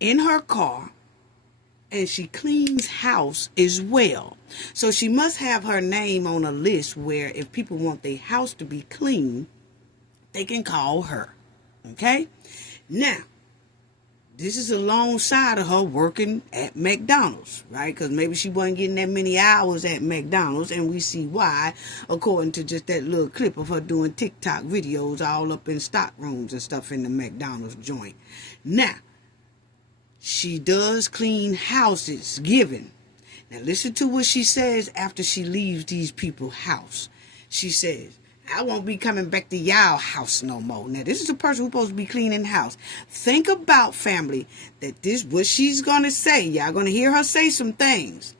in her car, and she cleans house as well. So she must have her name on a list where if people want their house to be clean, they can call her. Okay? Now, this is alongside of her working at McDonald's, right? Because maybe she wasn't getting that many hours at McDonald's, and we see why, according to just that little clip of her doing TikTok videos all up in stock rooms and stuff in the McDonald's joint. Now, she does clean houses, given. Now, listen to what she says after she leaves these people's house. She says, I won't be coming back to y'all house no more. Now, this is a person who's supposed to be cleaning the house. Think about, family, that this, what she's going to say, y'all going to hear her say some things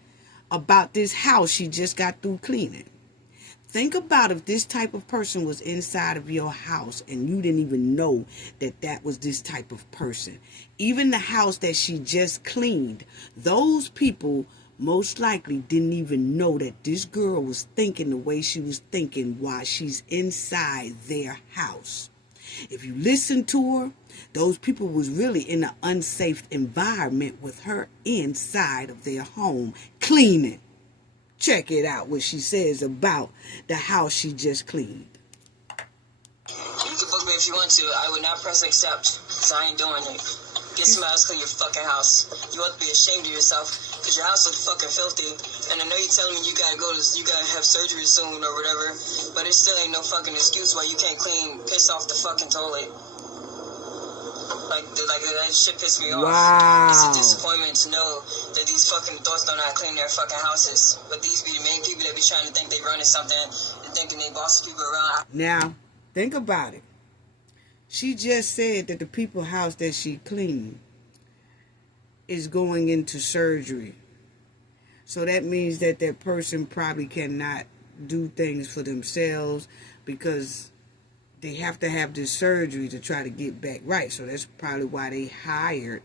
about this house she just got through cleaning. Think about if this type of person was inside of your house and you didn't even know that that was this type of person. Even the house that she just cleaned, those people most likely didn't even know that this girl was thinking the way she was thinking while she's inside their house. If you listen to her, those people was really in an unsafe environment with her inside of their home cleaning. Check it out what she says about the house she just cleaned. You can book me if you want to. I would not press accept because I ain't doing it. Get somebody else clean your fucking house. You ought to be ashamed of yourself because your house looks fucking filthy. And I know you're telling me you gotta have surgery soon or whatever, but it still ain't no fucking excuse why you can't clean piss off the fucking toilet. Like that shit pissed me off. Wow. It's a disappointment to know that these fucking adults don't know how to clean their fucking houses. But these be the main people that be trying to think they running something and thinking they bossing people around. Now, think about it. She just said that the people's house that she cleaned is going into surgery. So that means that that person probably cannot do things for themselves because they have to have this surgery to try to get back right. So that's probably why they hired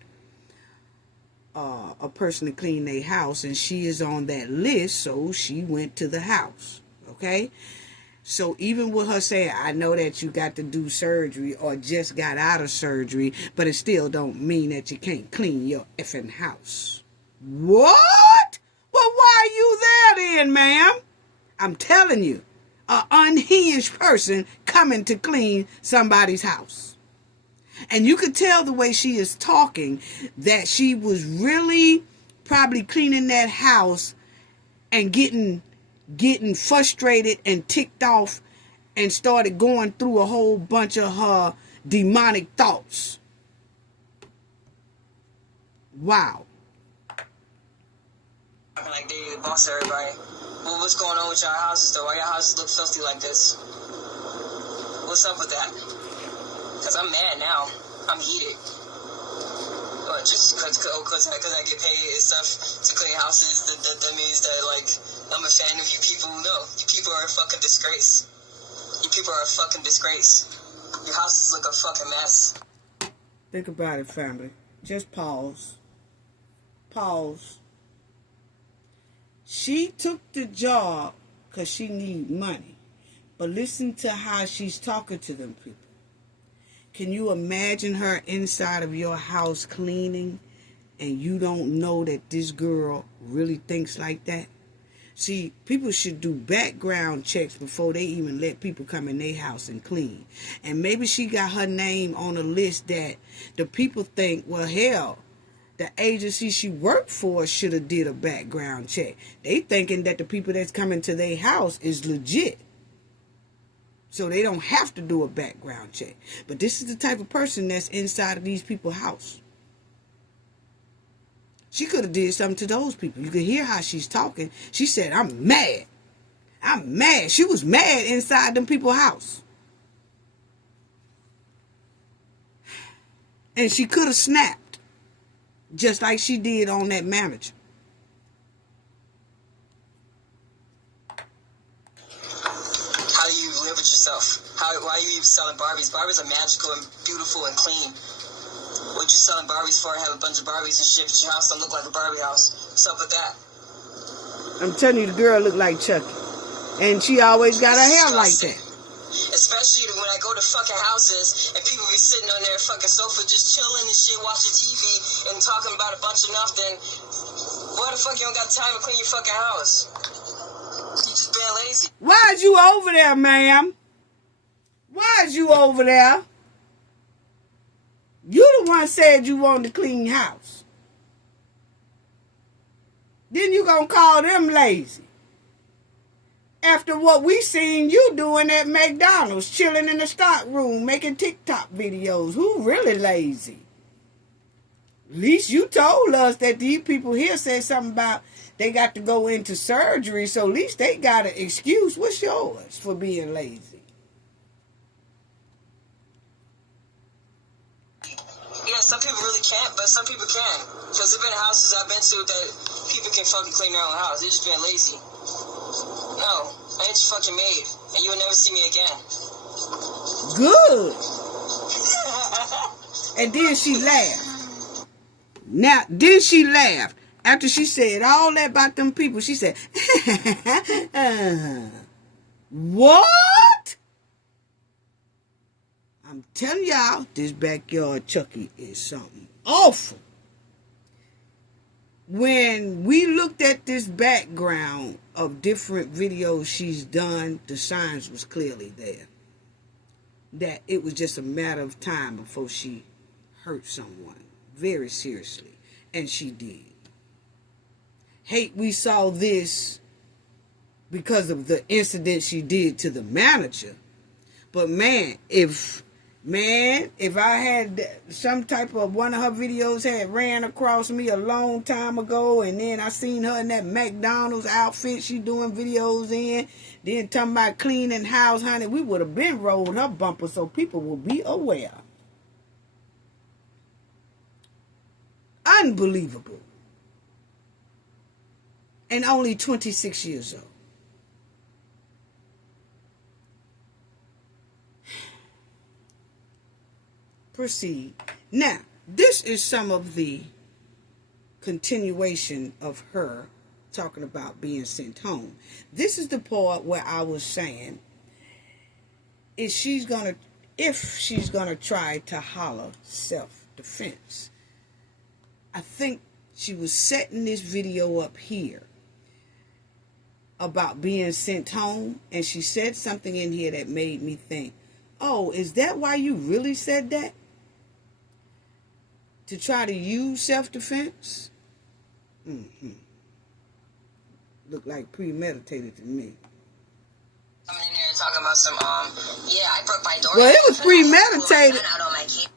a person to clean their house, and she is on that list, so she went to the house. Okay? So even with her saying, I know that you got to do surgery or just got out of surgery, but it still don't mean that you can't clean your effing house. What? Well, why are you there then, ma'am? I'm telling you, an unhinged person coming to clean somebody's house. And you could tell the way she is talking that she was really probably cleaning that house and getting frustrated and ticked off and started going through a whole bunch of her demonic thoughts. Wow. Like they boss everybody. Well, what's going on with your houses though? Why your houses look filthy like this? What's up with that? Because I'm mad now. I'm heated. Or just because I get paid and stuff to clean houses, that means that, like, I'm a fan of you people. No, you people are a fucking disgrace. You people are a fucking disgrace. Your houses look a fucking mess. Think about it, family. Just pause. Pause. She took the job because she need money. But listen to how she's talking to them people. Can you imagine her inside of your house cleaning and you don't know that this girl really thinks like that? See, people should do background checks before they even let people come in their house and clean. And maybe she got her name on a list that the people think, well, hell, the agency she worked for should have did a background check. They thinking that the people that's coming to their house is legit. So they don't have to do a background check. But this is the type of person that's inside of these people's house. She could have did something to those people. You can hear how she's talking. She said, I'm mad. I'm mad. She was mad inside them people's house. And she could have snapped. Just like she did on that manager. How do you live with yourself? Why are you even selling Barbies? Barbies are magical and beautiful and clean. What you selling Barbies for? Have a bunch of Barbies and shit, but your house don't look like a Barbie house. What's up with that? I'm telling you, the girl look like Chucky. And she always got her hair like that. Especially when I go to fucking houses and people be sitting on their fucking sofa just chilling and shit, watching TV and talking about a bunch of nothing. Why the fuck you don't got time to clean your fucking house? You just being lazy. Why is you over there, ma'am? Why is you over there? You the one said you wanted a clean house. Then you gonna call them lazy. After what we seen you doing at McDonald's, chilling in the stock room, making TikTok videos. Who really lazy? At least you told us that these people here said something about they got to go into surgery, so at least they got an excuse. What's yours for being lazy? Yeah, some people really can't, but some people can. Because there have been houses I've been to that people can fucking clean their own house. They're just being lazy. No, I ain't your fucking maid, and you will never see me again. Good. And then she laughed. Now, then she laughed. After she said all that about them people, she said, what? I'm telling y'all, this backyard Chucky is something awful. When we looked at this background of different videos she's done, the signs was clearly there. That it was just a matter of time before she hurt someone very seriously. And she did. Hate we saw this because of the incident she did to the manager. But man, if I had some type of one of her videos had ran across me a long time ago, and then I seen her in that McDonald's outfit she doing videos in, then talking about cleaning house, honey, we would have been rolled her bumper so people will be aware. Unbelievable. And only 26 years old. Proceed. Now, this is some of the continuation of her talking about being sent home. This is the part where I was saying, if she's gonna try to holler self-defense. I think she was setting this video up here about being sent home, and she said something in here that made me think, oh, is that why you really said that? To try to use self-defense? Look like premeditated to me. Coming in there talking about some, yeah, I broke my door. Well, it was premeditated.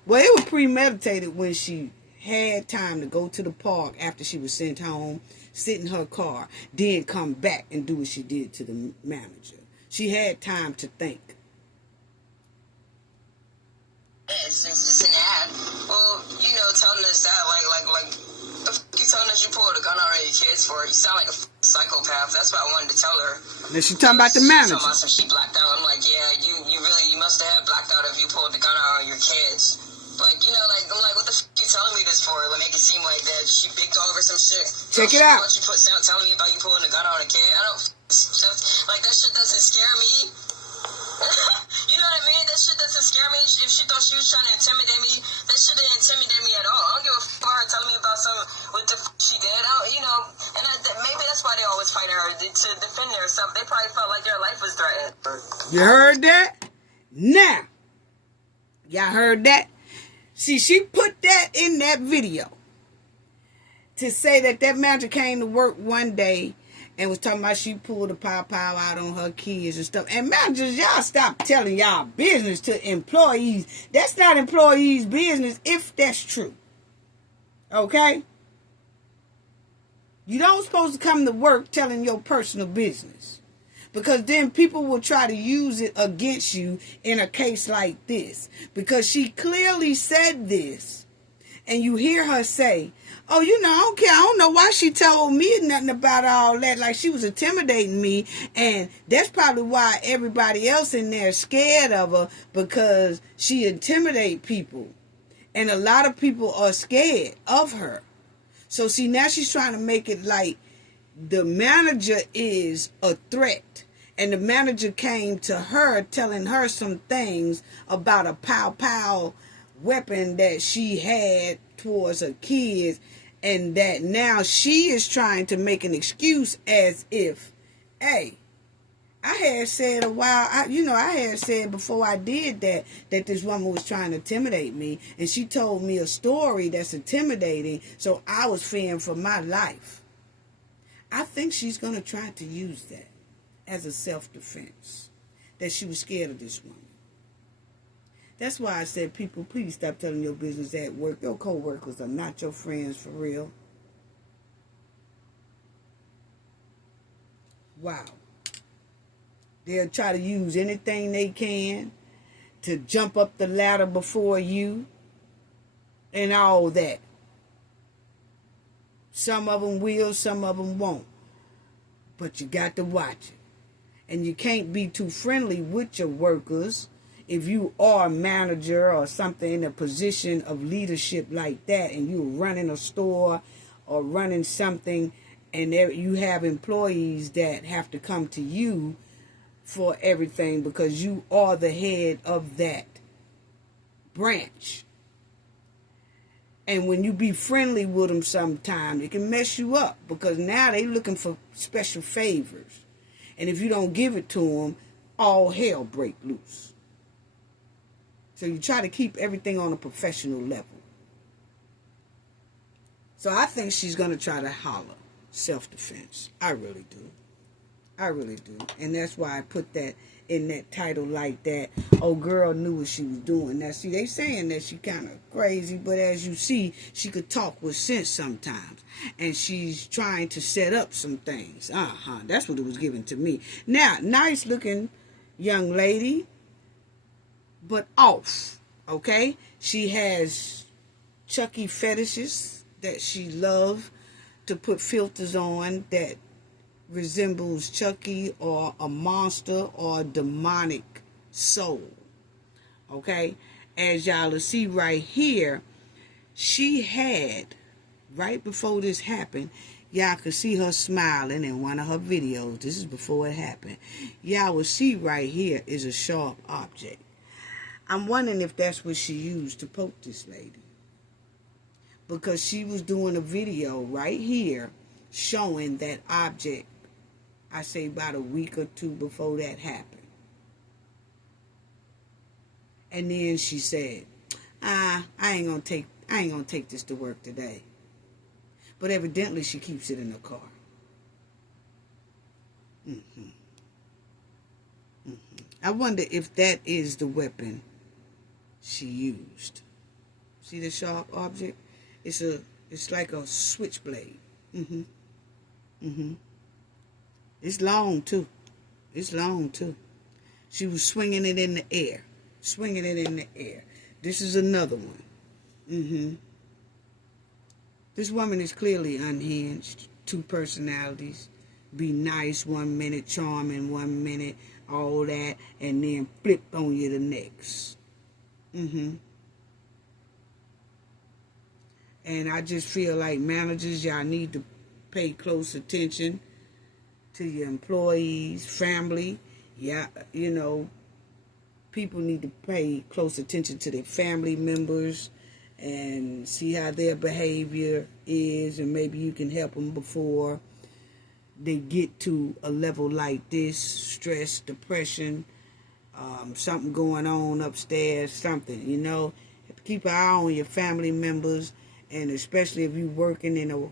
Well, it was premeditated when she had time to go to the park after she was sent home, sit in her car, then come back and do what she did to the manager. She had time to think. It's an ad. Well, you know, telling us that, like, the f*** you telling us you pulled a gun on your kids for? You sound like a psychopath. That's what I wanted to tell her. Then she talking about the manager. She blacked out. I'm like, yeah, you must have blacked out if you pulled the gun out on your kids. Like, you know, like, I'm like, what the f*** you telling me this for? Like, make it seem like that she big dog or some shit. Check it out. What you telling me about you pulling the gun on a kid? I don't, like, that shit doesn't scare me. You know what I mean? That shit doesn't scare me. If she thought she was trying to intimidate me, that shit didn't intimidate me at all. I don't give a fuck about her telling me about something what the fuck she did. Maybe that's why they always fight her to defend herself. They probably felt like their life was threatened. You heard that? Now, y'all heard that? See, she put that in that video to say that manager came to work one day and was talking about she pulled a pow out on her kids and stuff. And managers, y'all stop telling y'all business to employees. That's not employees' business if that's true. Okay? You don't supposed to come to work telling your personal business. Because then people will try to use it against you in a case like this. Because she clearly said this. And you hear her say, oh, I don't care. I don't know why she told me nothing about all that. Like she was intimidating me. And that's probably why everybody else in there is scared of her. Because she intimidate people. And a lot of people are scared of her. So see, now she's trying to make it like the manager is a threat. And the manager came to her telling her some things about a pow weapon that she had towards her kids. And that now she is trying to make an excuse as if, hey, I had said I had said before I did that this woman was trying to intimidate me. And she told me a story that's intimidating. So I was fearing for my life. I think she's going to try to use that as a self-defense. That she was scared of this woman. That's why I said, people, please stop telling your business at work. Your co-workers are not your friends for real. Wow. They'll try to use anything they can to jump up the ladder before you and all that. Some of them will, some of them won't. But you got to watch it. And you can't be too friendly with your workers if you are a manager or something in a position of leadership like that, and you're running a store or running something, and you have employees that have to come to you for everything because you are the head of that branch. And when you be friendly with them sometimes, it can mess you up because now they looking for special favors. And if you don't give it to them, all hell break loose. So you try to keep everything on a professional level. So I think she's going to try to holler self-defense. I really do. I really do. And that's why I put that in that title like that. Oh, girl knew what she was doing. Now, see, they saying that she kind of crazy, but as you see, she could talk with sense sometimes. And she's trying to set up some things. That's what it was given to me. Now, nice looking young lady, but off, okay? She has Chucky fetishes that she loves to put filters on that resembles Chucky or a monster or a demonic soul. Okay? As y'all will see right here, she had, right before this happened, y'all could see her smiling in one of her videos. This is before it happened. Y'all will see right here is a sharp object. I'm wondering if that's what she used to poke this lady. Because she was doing a video right here showing that object, I say about a week or two before that happened. And then she said, I ain't gonna take this to work today. But evidently she keeps it in her car. I wonder if that is the weapon she used. See the sharp object? It's like a switchblade. It's long too. It's long too. She was swinging it in the air. Swinging it in the air. This is another one. This woman is clearly unhinged. Two personalities. Be nice 1 minute, charming 1 minute, all that, and then flip on you the next. And I just feel like managers, y'all need to pay close attention to your employees, family. Yeah, people need to pay close attention to their family members and see how their behavior is, and maybe you can help them before they get to a level like this: stress, depression, something going on upstairs, something, you know. Keep an eye on your family members, and especially if you're working in a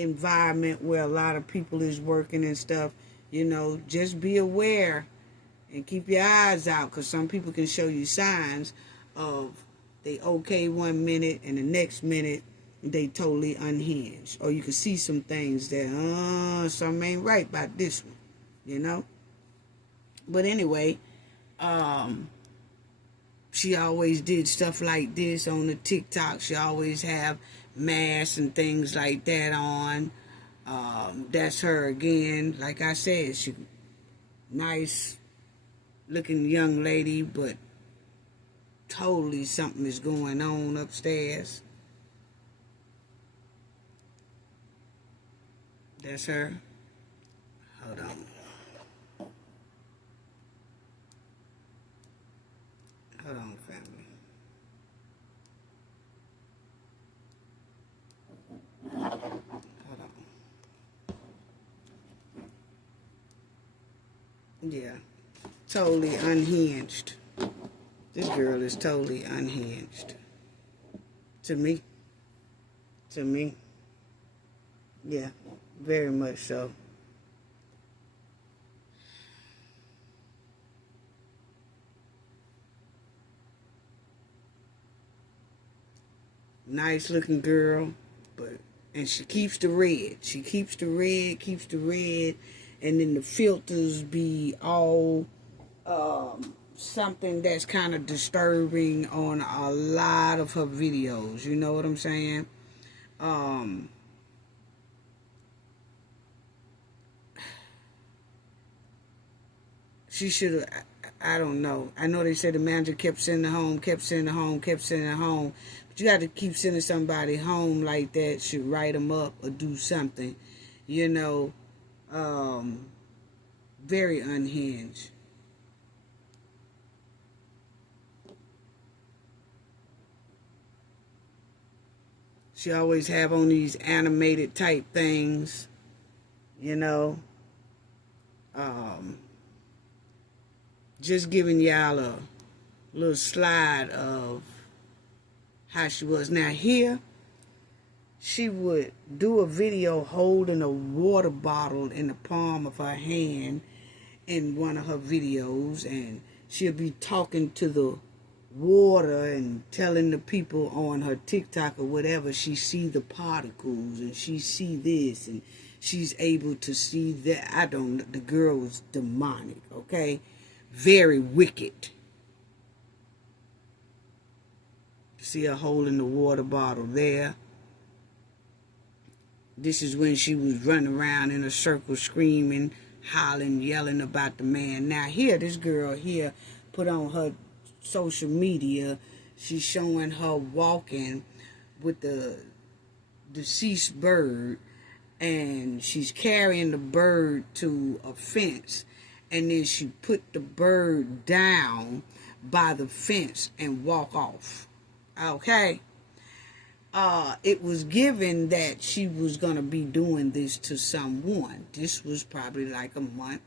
environment where a lot of people is working and stuff, you know, just be aware and keep your eyes out, because some people can show you signs of they okay one minute and the next minute they totally unhinged. Or you can see some things that something ain't right about this one, you know. But anyway, she always did stuff like this on the TikTok. She always have masks and things like that on. That's her again. Like I said, she nice looking young lady, but totally something is going on upstairs. That's her. Hold on. Hold on, family. Hold on. Yeah. Totally unhinged. This girl is totally unhinged. To me. To me. Yeah. Very much so. Nice looking girl, and she keeps the red. She keeps the red, and then the filters be all something that's kind of disturbing on a lot of her videos. You know what I'm saying? She should have, I don't know. I know they said the manager kept sending her home. But you got to keep sending somebody home like that. Should write them up or do something. You know, very unhinged. She always have on these animated type things, you know. Just giving y'all a little slide of how she was. Now here, she would do a video holding a water bottle in the palm of her hand in one of her videos, and she'll be talking to the water and telling the people on her TikTok or whatever she see the particles and she see this and she's able to see that. The girl was demonic, okay? Very wicked. See her holding the water bottle there. This is when she was running around in a circle screaming, hollering, yelling about the man. Now here, this girl here put on her social media, she's showing her walking with the deceased bird, and she's carrying the bird to a fence, and then she put the bird down by the fence and walk off. Okay? It was given that she was going to be doing this to someone. This was probably like a month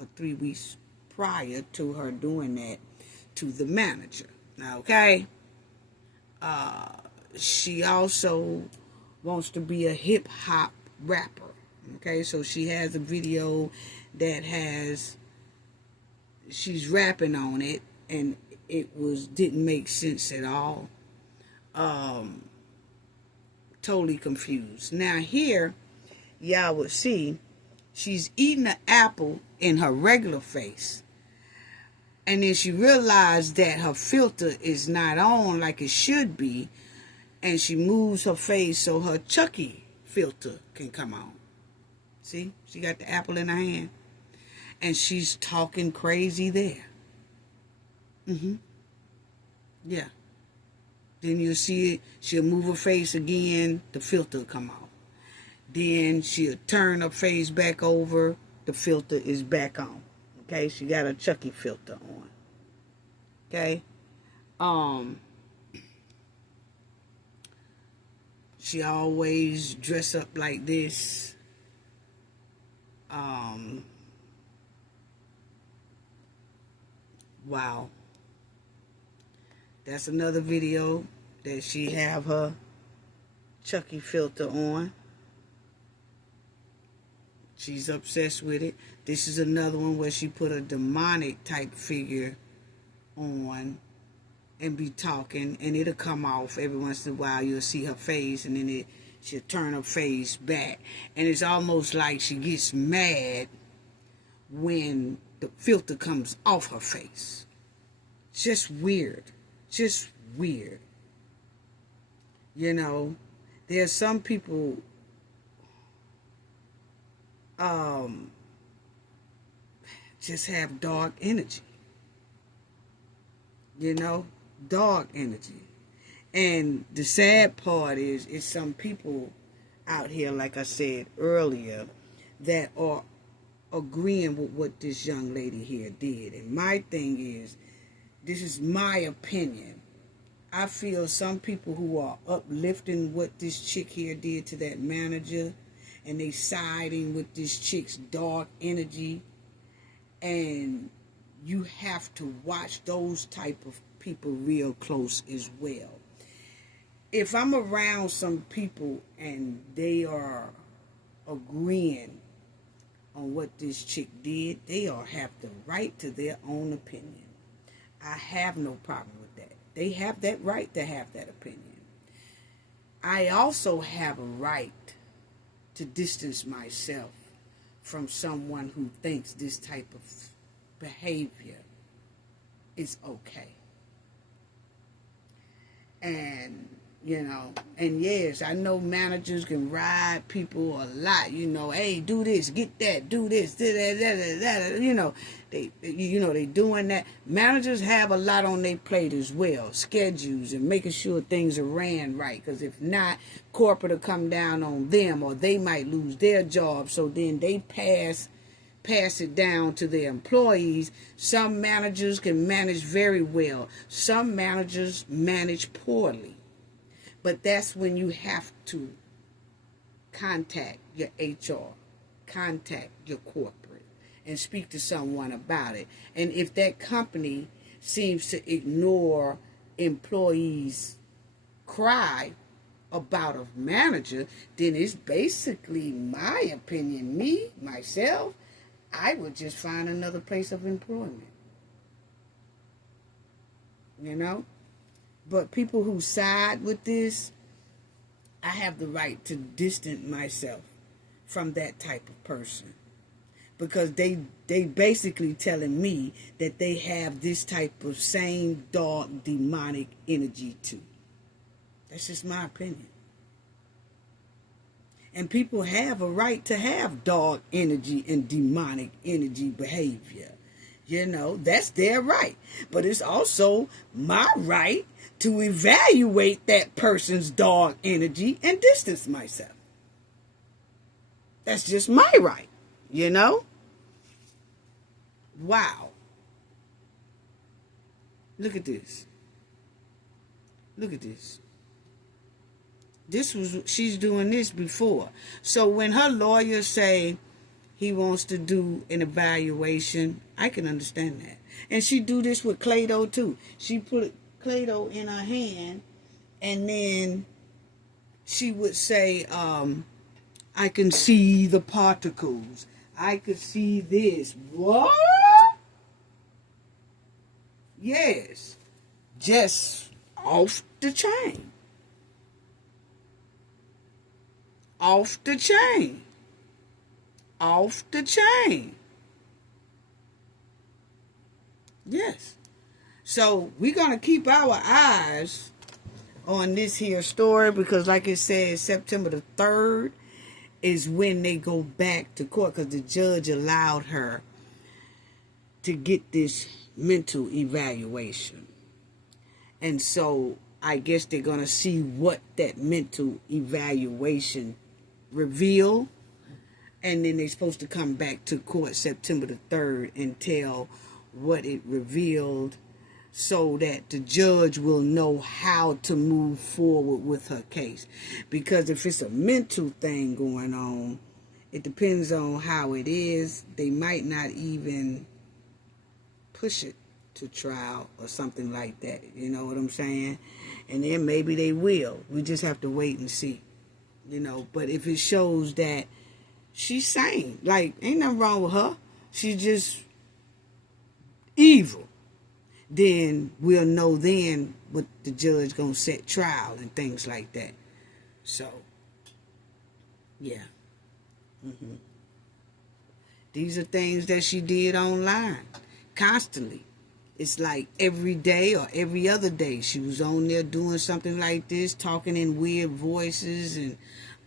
or 3 weeks prior to her doing that to the manager. Okay? She also wants to be a hip-hop rapper. Okay? So she has a video that she's rapping on it, and it didn't make sense at all. Totally confused. Now here, y'all would see she's eating an apple in her regular face. And then she realized that her filter is not on like it should be. And she moves her face so her Chucky filter can come on. See? She got the apple in her hand. And she's talking crazy there. Yeah. Then you'll see it. She'll move her face again. The filter will come off. Then she'll turn her face back over. The filter is back on. Okay? She got a Chucky filter on. Okay. She always dress up like this. Wow. That's another video that she have her Chucky filter on. She's obsessed with it. This is another one where she put a demonic type figure on and be talking, and it'll come off every once in a while. You'll see her face, and then she'll turn her face back, and it's almost like she gets mad when the filter comes off her face. Just weird. Just weird. You know, there's some people just have dark energy. You know, dark energy. And the sad part is some people out here, like I said earlier, that are agreeing with what this young lady here did. And my thing is, this is my opinion. I feel some people who are uplifting what this chick here did to that manager, and they siding with this chick's dark energy, and you have to watch those type of people real close as well. If I'm around some people and they are agreeing on what this chick did, they all have the right to their own opinion. I have no problem with that. They have that right to have that opinion. I also have a right to distance myself from someone who thinks this type of behavior is okay. And, you know, and yes, I know managers can ride people a lot, you know, hey, do this, get that, do this, do that, you know, they doing that. Managers have a lot on their plate as well, schedules and making sure things are ran right, because if not, corporate will come down on them, or they might lose their job, so then they pass it down to their employees. Some managers can manage very well. Some managers manage poorly. But that's when you have to contact your HR, contact your corporate, and speak to someone about it. And if that company seems to ignore employees' cry about a manager, then it's basically my opinion, myself, I would just find another place of employment. You know? But people who side with this, I have the right to distance myself from that type of person. Because they basically telling me that they have this type of same dark, demonic energy too. That's just my opinion. And people have a right to have dark energy and demonic energy behavior. You know, that's their right. But it's also my right to evaluate that person's dark energy and distance myself. That's just my right, you know? Wow. Look at this. Look at this. She's doing this before. So when her lawyer say he wants to do an evaluation, I can understand that. And she do this with Play-Doh too. She put Play-Doh in her hand, and then she would say, I can see the particles. I could see this. What? Yes. Just off the chain. Off the chain. Off the chain. Yes. So we're going to keep our eyes on this here story, because like it says, September the 3rd is when they go back to court, because the judge allowed her to get this mental evaluation. And so I guess they're going to see what that mental evaluation reveal. And then they're supposed to come back to court September the 3rd and tell what it revealed, so that the judge will know how to move forward with her case. Because if it's a mental thing going on, it depends on how it is. They might not even push it to trial or something like that. You know what I'm saying? And then maybe they will. We just have to wait and see. You know, but if it shows that she's sane, like, ain't nothing wrong with her, she's just evil, then we'll know then what the judge gonna set trial and things like that. So, yeah. These are things that she did online constantly. It's like every day or every other day she was on there doing something like this, talking in weird voices and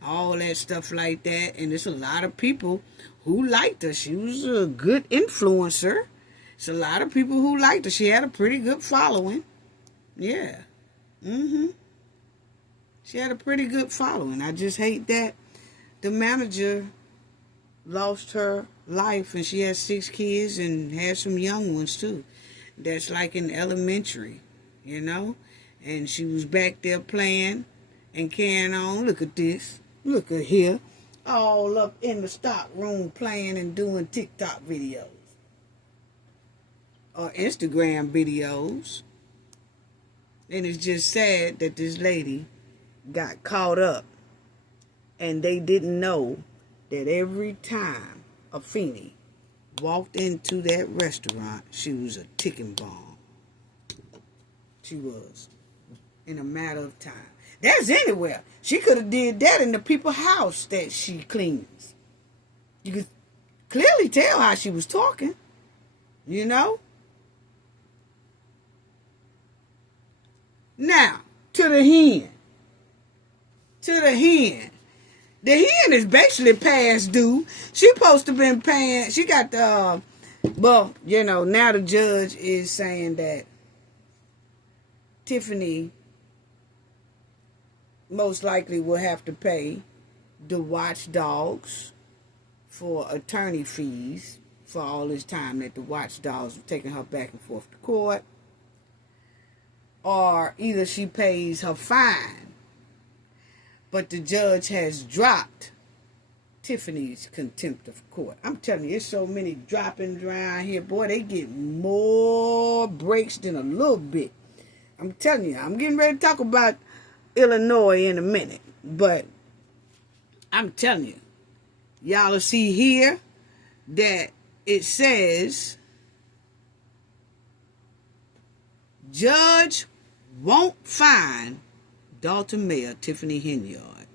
all that stuff like that. And there's a lot of people who liked her. She was a good influencer. It's a lot of people who liked her. She had a pretty good following. Yeah. She had a pretty good following. I just hate that the manager lost her life, and she has 6 kids and had some young ones too. That's like in elementary, you know? And she was back there playing and carrying on. Look at this. Look at here. All up in the stock room playing and doing TikTok videos. Or Instagram videos. And it's just sad that this lady got caught up and they didn't know that every time Afeni walked into that restaurant, she was a ticking bomb. She was. In a matter of time. That's anywhere. She could have did that in the people's house that she cleans. You could clearly tell how she was talking. You know? Now, to the hen. To the hen. The hen is basically past due. She supposed to been paying. She got the, well, you know, now the judge is saying that Tiffany most likely will have to pay the watchdogs for attorney fees for all this time that the watchdogs were taking her back and forth to court. Or either she pays her fine, but the judge has dropped Tiffany's contempt of court. I'm telling you, there's so many droppings around here. Boy, they get more breaks than a little bit. I'm telling you, I'm getting ready to talk about Illinois in a minute. But I'm telling you, y'all will see here that it says, judge won't fine Dalton Mayor Tiffany Henyard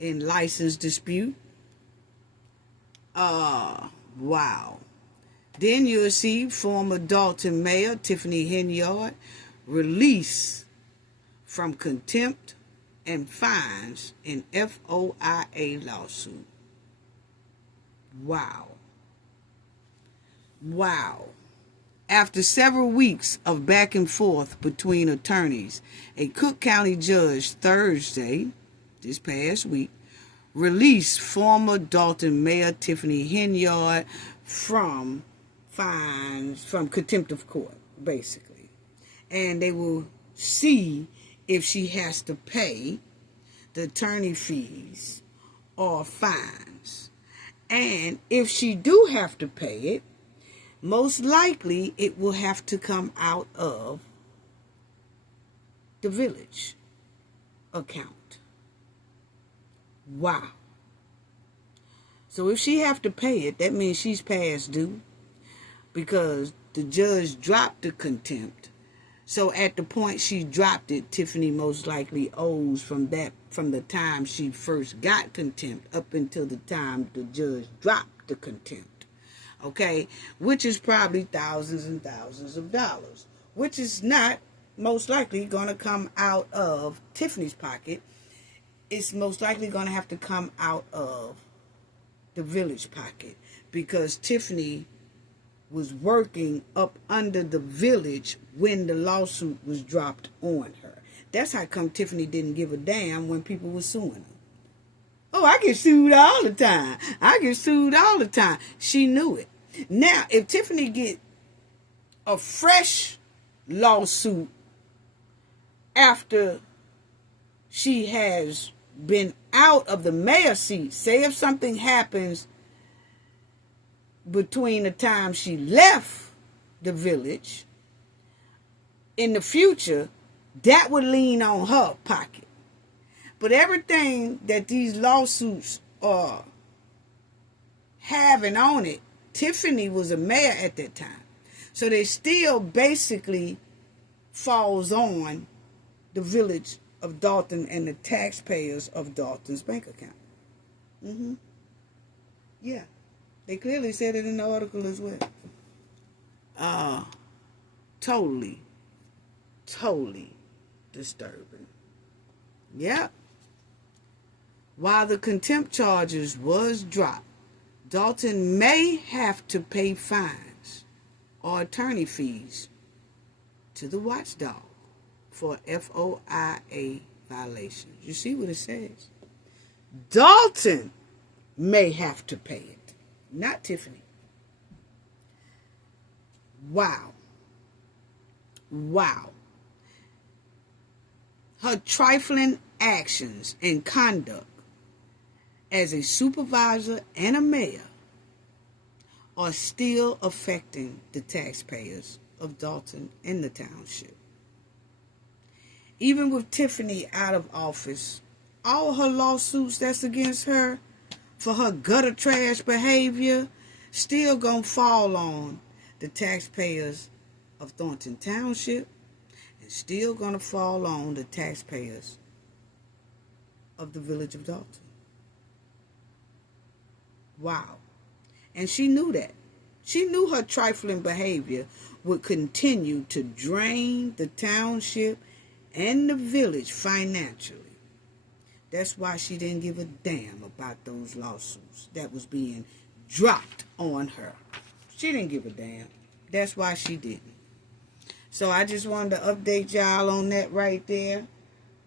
in license dispute. Wow. Then you'll see former Dalton Mayor Tiffany Henyard released from contempt and fines in FOIA lawsuit. Wow. Wow. After several weeks of back and forth between attorneys, a Cook County judge Thursday, this past week, released former Dalton Mayor Tiffany Henyard from fines, from contempt of court, basically. And they will see if she has to pay the attorney fees or fines. And if she do have to pay it, most likely it will have to come out of the village account. Wow. So if she have to pay it, that means she's past due, because the judge dropped the contempt. So at the point she dropped it, Tiffany most likely owes from the time she first got contempt up until the time the judge dropped the contempt. Okay, which is probably thousands and thousands of dollars, which is not most likely going to come out of Tiffany's pocket. It's most likely going to have to come out of the village pocket, because Tiffany was working up under the village when the lawsuit was dropped on her. That's how come Tiffany didn't give a damn when people were suing her. Oh, I get sued all the time. I get sued all the time. She knew it. Now, if Tiffany get a fresh lawsuit after she has been out of the mayor seat. Say if something happens between the time she left the village in the future, that would lean on her pocket. But everything that these lawsuits are having on it, Tiffany was a mayor at that time. So they still basically falls on the village of Thornton and the taxpayers of Thornton's bank account. Yeah. They clearly said it in the article as well. Totally disturbing. Yep. While the contempt charges was dropped, Thornton may have to pay fines or attorney fees to the watchdog for FOIA violations. You see what it says? Thornton may have to pay it, not Tiffany. Wow. Her trifling actions and conduct as a supervisor and a mayor are still affecting the taxpayers of Thornton and the township. Even with Tiffany out of office, all her lawsuits that's against her for her gutter trash behavior still gonna fall on the taxpayers of Thornton Township and still gonna fall on the taxpayers of the village of Thornton. Wow. And she knew that. She knew her trifling behavior would continue to drain the township and the village financially. That's why she didn't give a damn about those lawsuits that was being dropped on her. She didn't give a damn. That's why she didn't. So I just wanted to update y'all on that right there.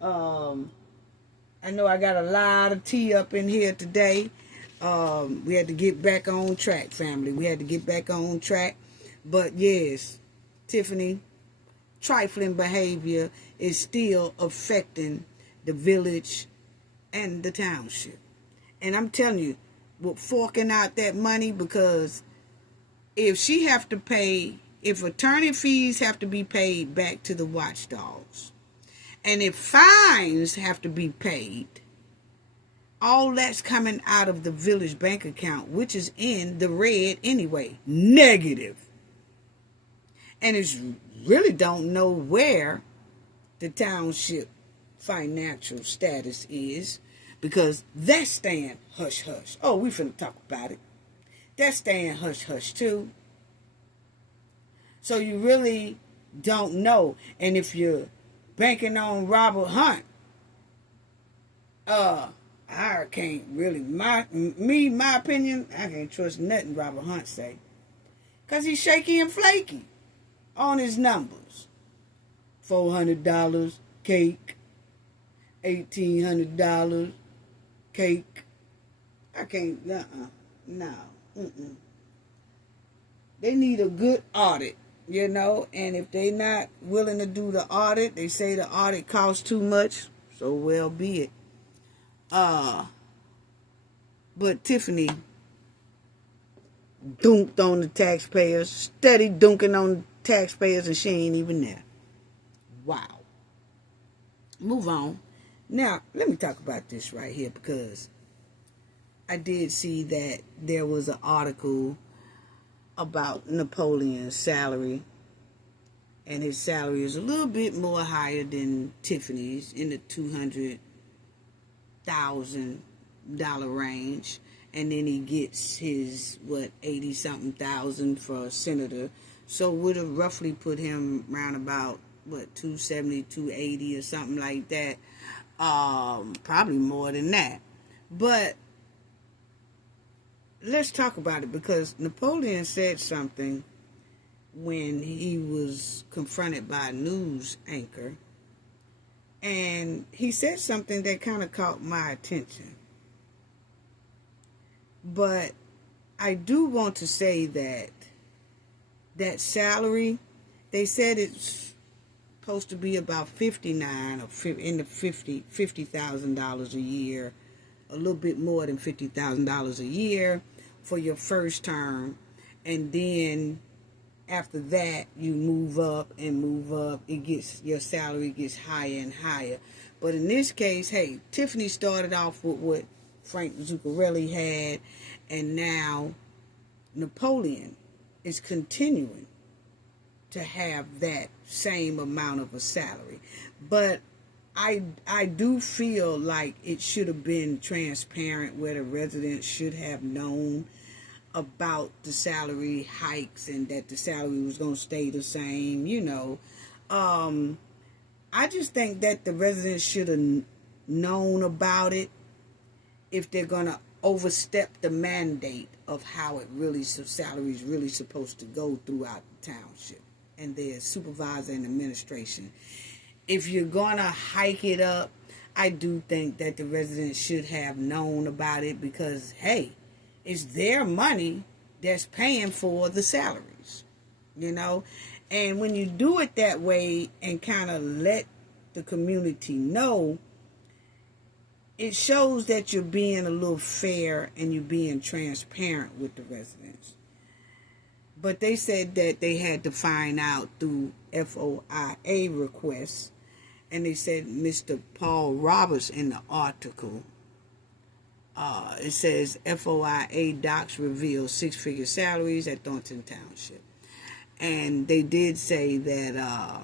I know I got a lot of tea up in here today. We had to get back on track, family. We had to get back on track. But yes, Tiffany, trifling behavior is still affecting the village and the township. And I'm telling you, we're forking out that money, because if she have to pay, if attorney fees have to be paid back to the watchdogs, and if fines have to be paid, all that's coming out of the village bank account, which is in the red anyway, negative. And it's really don't know where the township financial status is, because that's staying hush hush. Oh, we finna talk about it. That's staying hush hush too. So you really don't know. And if you're banking on Robert Hunt, I can't really, my opinion, I can't trust nothing Robert Hunt say. Because he's shaky and flaky on his numbers. $400 cake, $1,800 cake. I can't, no. They need a good audit, you know, and if they not willing to do the audit, they say the audit costs too much, so well be it. But Tiffany dunked on the taxpayers, steady dunking on the taxpayers, and she ain't even there. Wow. Move on. Now, let me talk about this right here, because I did see that there was an article about Napoleon's salary, and his salary is a little bit more higher than Tiffany's, in the $200,000 range, and then he gets his 80-something thousand for a senator, so would have roughly put him around about 270, 280 or something like that. Probably more than that. But let's talk about it, because Napoleon said something when he was confronted by a news anchor, and he said something that kind of caught my attention. But I do want to say that that salary, they said it's supposed to be about $59 or in the $50,000 a year, a little bit more than $50,000 a year for your first term, and then after that you move up and move up. Your salary gets higher and higher. But in this case, hey, Tiffany started off with what Frank Zuccarelli had, and now Napoleon is continuing to have that same amount of a salary. But I do feel like it should have been transparent, where the residents should have known about the salary hikes and that the salary was going to stay the same, I just think that the residents should have known about it if they're going to overstep the mandate of how salary is really supposed to go throughout the township and their supervisor and administration. If you're going to hike it up, I do think that the residents should have known about it, because, hey, it's their money that's paying for the salaries, And when you do it that way and kind of let the community know, it shows that you're being a little fair and you're being transparent with the residents. But they said that they had to find out through FOIA requests. And they said Mr. Paul Roberts in the article, it says FOIA docs reveal six-figure salaries at Thornton Township. And they did say that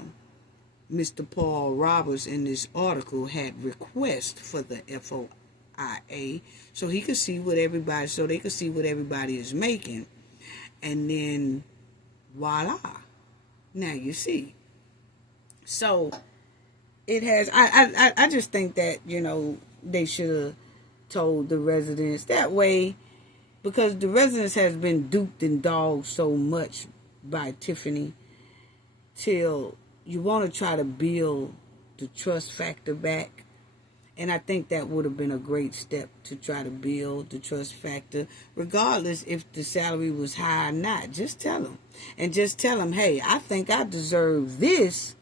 Mr. Paul Roberts in this article had requests for the FOIA so he could see what everybody, so they could see what everybody is making. And then voila, now you see. So it has, I just think that, they should have told the residents that way, because the residents has been duped and dogged so much by Tiffany, till you want to try to build the trust factor back. And I think that would have been a great step to try to build the trust factor, regardless if the salary was high or not. Just tell them. And just tell them, hey, I think I deserve this,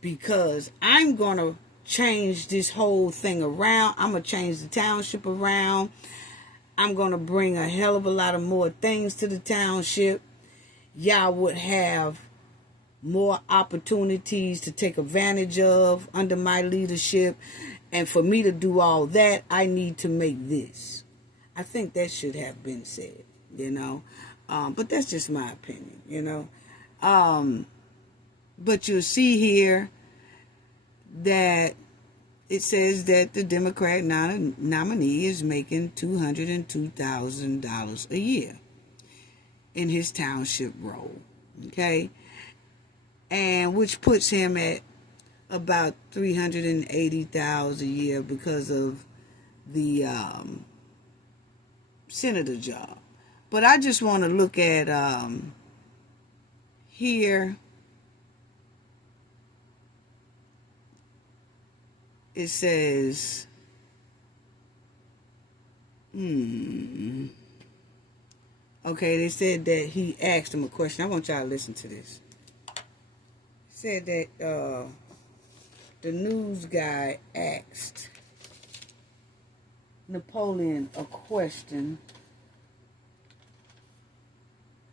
because I'm going to change this whole thing around. I'm going to change the township around. I'm going to bring a hell of a lot of more things to the township. Y'all would have more opportunities to take advantage of under my leadership. And for me to do all that, I need to make this. I think that should have been said, But that's just my opinion, But you'll see here that it says that the Democrat nominee is making $202,000 a year in his township role, okay? And which puts him at about $380,000 a year because of the senator job. But I just want to look at here. It says, okay, they said that he asked him a question. I want y'all to listen to this. Said that the news guy asked Napoleon a question,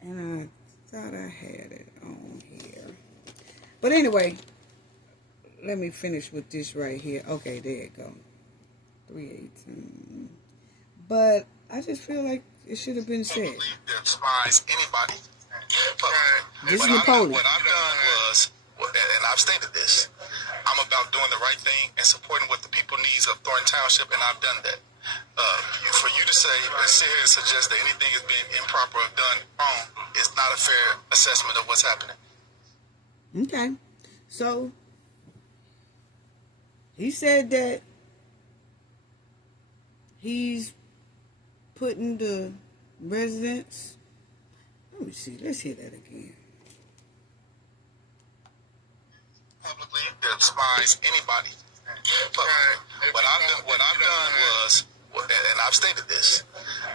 and I thought I had it on here. But anyway, let me finish with this right here. Okay, there it go. 318. But I just feel like it should have been said. Despise anybody. This is Napoleon. What I've done was, and I've stated this, I'm about doing the right thing and supporting what the people needs of Thornton Township, and I've done that. For you to say, sit here and suggest that anything is being improper or done wrong is not a fair assessment of what's happening. Okay. So, he said that he's putting the residents, let me see, let's hear that again. Publicly despise anybody. What I've done was, and I've stated this,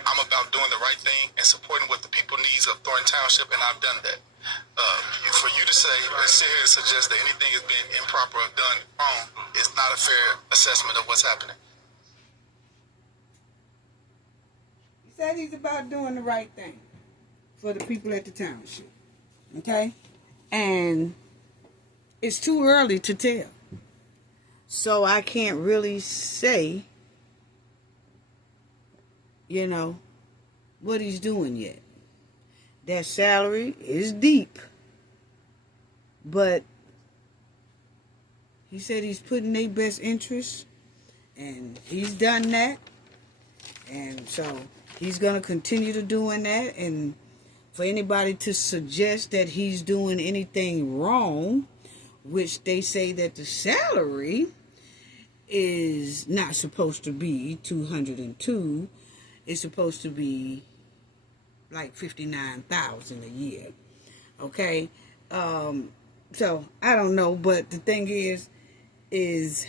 I'm about doing the right thing and supporting what the people needs of Thornton Township, and I've done that. For you to say, sit here and suggest that anything is being improper or done wrong is not a fair assessment of what's happening. He said he's about doing the right thing for the people at the township. Okay? And it's too early to tell. So I can't really say, what he's doing yet. That salary is deep. But he said he's putting their best interests, and he's done that. And so he's going to continue to doing that. And for anybody to suggest that he's doing anything wrong, which they say that the salary is not supposed to be 202, it's supposed to be like $59,000 a year. Okay? So I don't know, but the thing is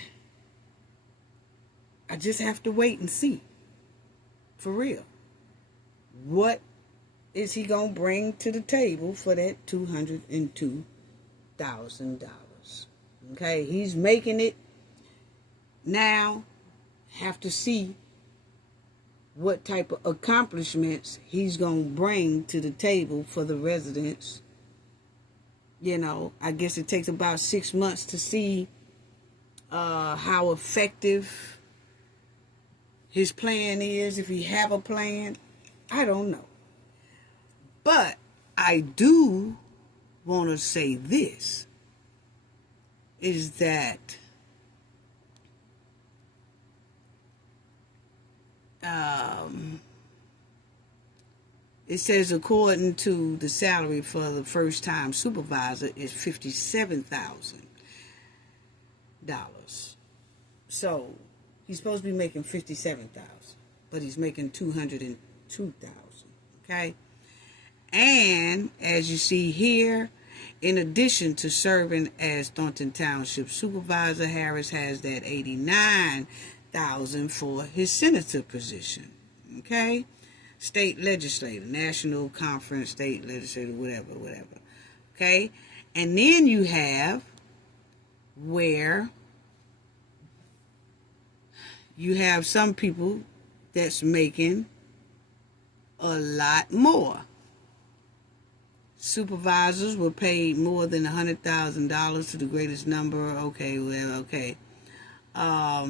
I just have to wait and see. For real. What is he going to bring to the table for that $202,000? Okay, he's making it now. Have to see what type of accomplishments he's going to bring to the table for the residents. I guess it takes about 6 months to see how effective his plan is, if he have a plan. I don't know. But I do want to say this, is that it says according to the salary for the first time supervisor is $57,000. So he's supposed to be making $57,000, but he's making $202,000. Okay? And as you see here, in addition to serving as Thornton Township supervisor, Harris has that $89,000 for his senator position. Okay? State legislator, national conference, state legislator, whatever. Okay? And then you have where you have some people that's making a lot more. Supervisors were paid more than $100,000 to the greatest number. Okay, well, okay. I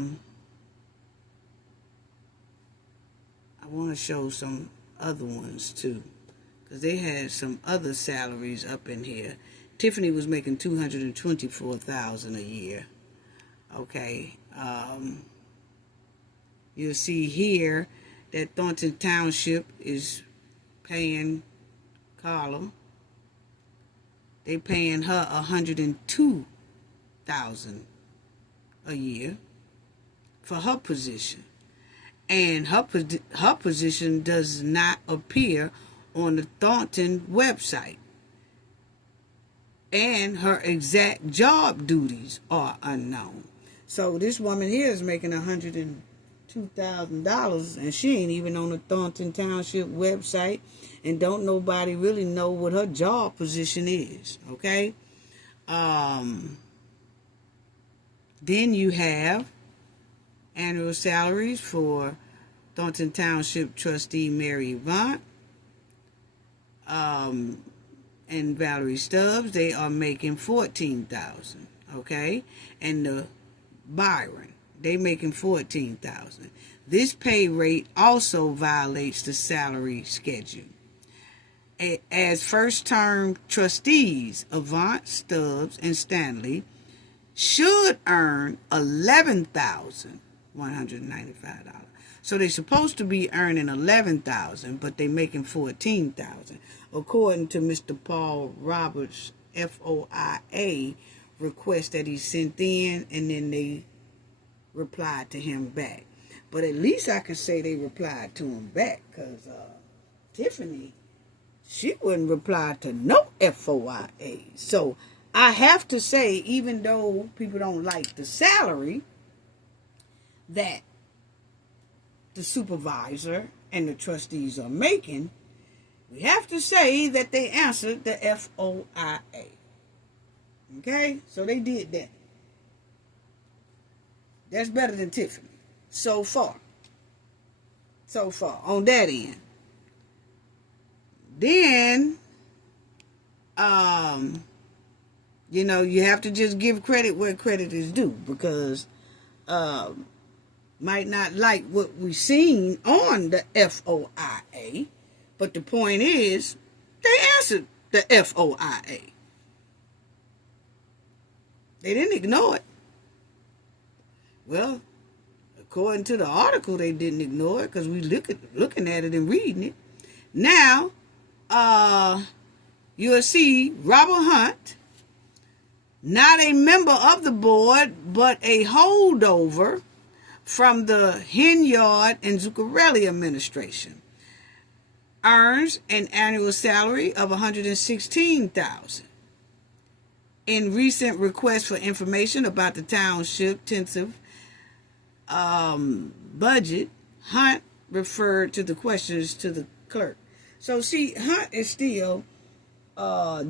want to show some other ones too, because they had some other salaries up in here. Tiffany was making $224,000 a year. Okay. You'll see here that Thornton Township is paying Carla. They paying her $102,000 a year for her position. And her position does not appear on the Thornton website. And her exact job duties are unknown. So this woman here is making $102,000, and she ain't even on the Thornton Township website, and don't nobody really know what her job position is. Okay? Then you have annual salaries for Thornton Township trustee Mary Avant and Valerie Stubbs. They are making $14,000. Okay? And the Byron, they making $14,000. This pay rate also violates the salary schedule. As first-term trustees, Avant, Stubbs, and Stanley should earn $11,195. So they're supposed to be earning $11,000, but they're making $14,000, according to Mr. Paul Roberts' FOIA request that he sent in, and then they replied to him back. But at least I can say they replied to him back, because Tiffany, she wouldn't reply to no FOIA. So I have to say, even though people don't like the salary that the supervisor and the trustees are making, we have to say that they answered the FOIA. Okay? So they did that. That's better than Tiffany. So far. On that end. Then, you have to just give credit where credit is due, because might not like what we seen on the FOIA, but the point is they answered the FOIA. They didn't ignore it. Well, according to the article, they didn't ignore it, because we looking at it and reading it. Now, you'll see Robert Hunt, not a member of the board, but a holdover from the Henyard and Zuccarelli administration, earns an annual salary of $116,000. In recent requests for information about the township tentative budget, Hunt referred to the questions to the clerk. So see, Hunt is still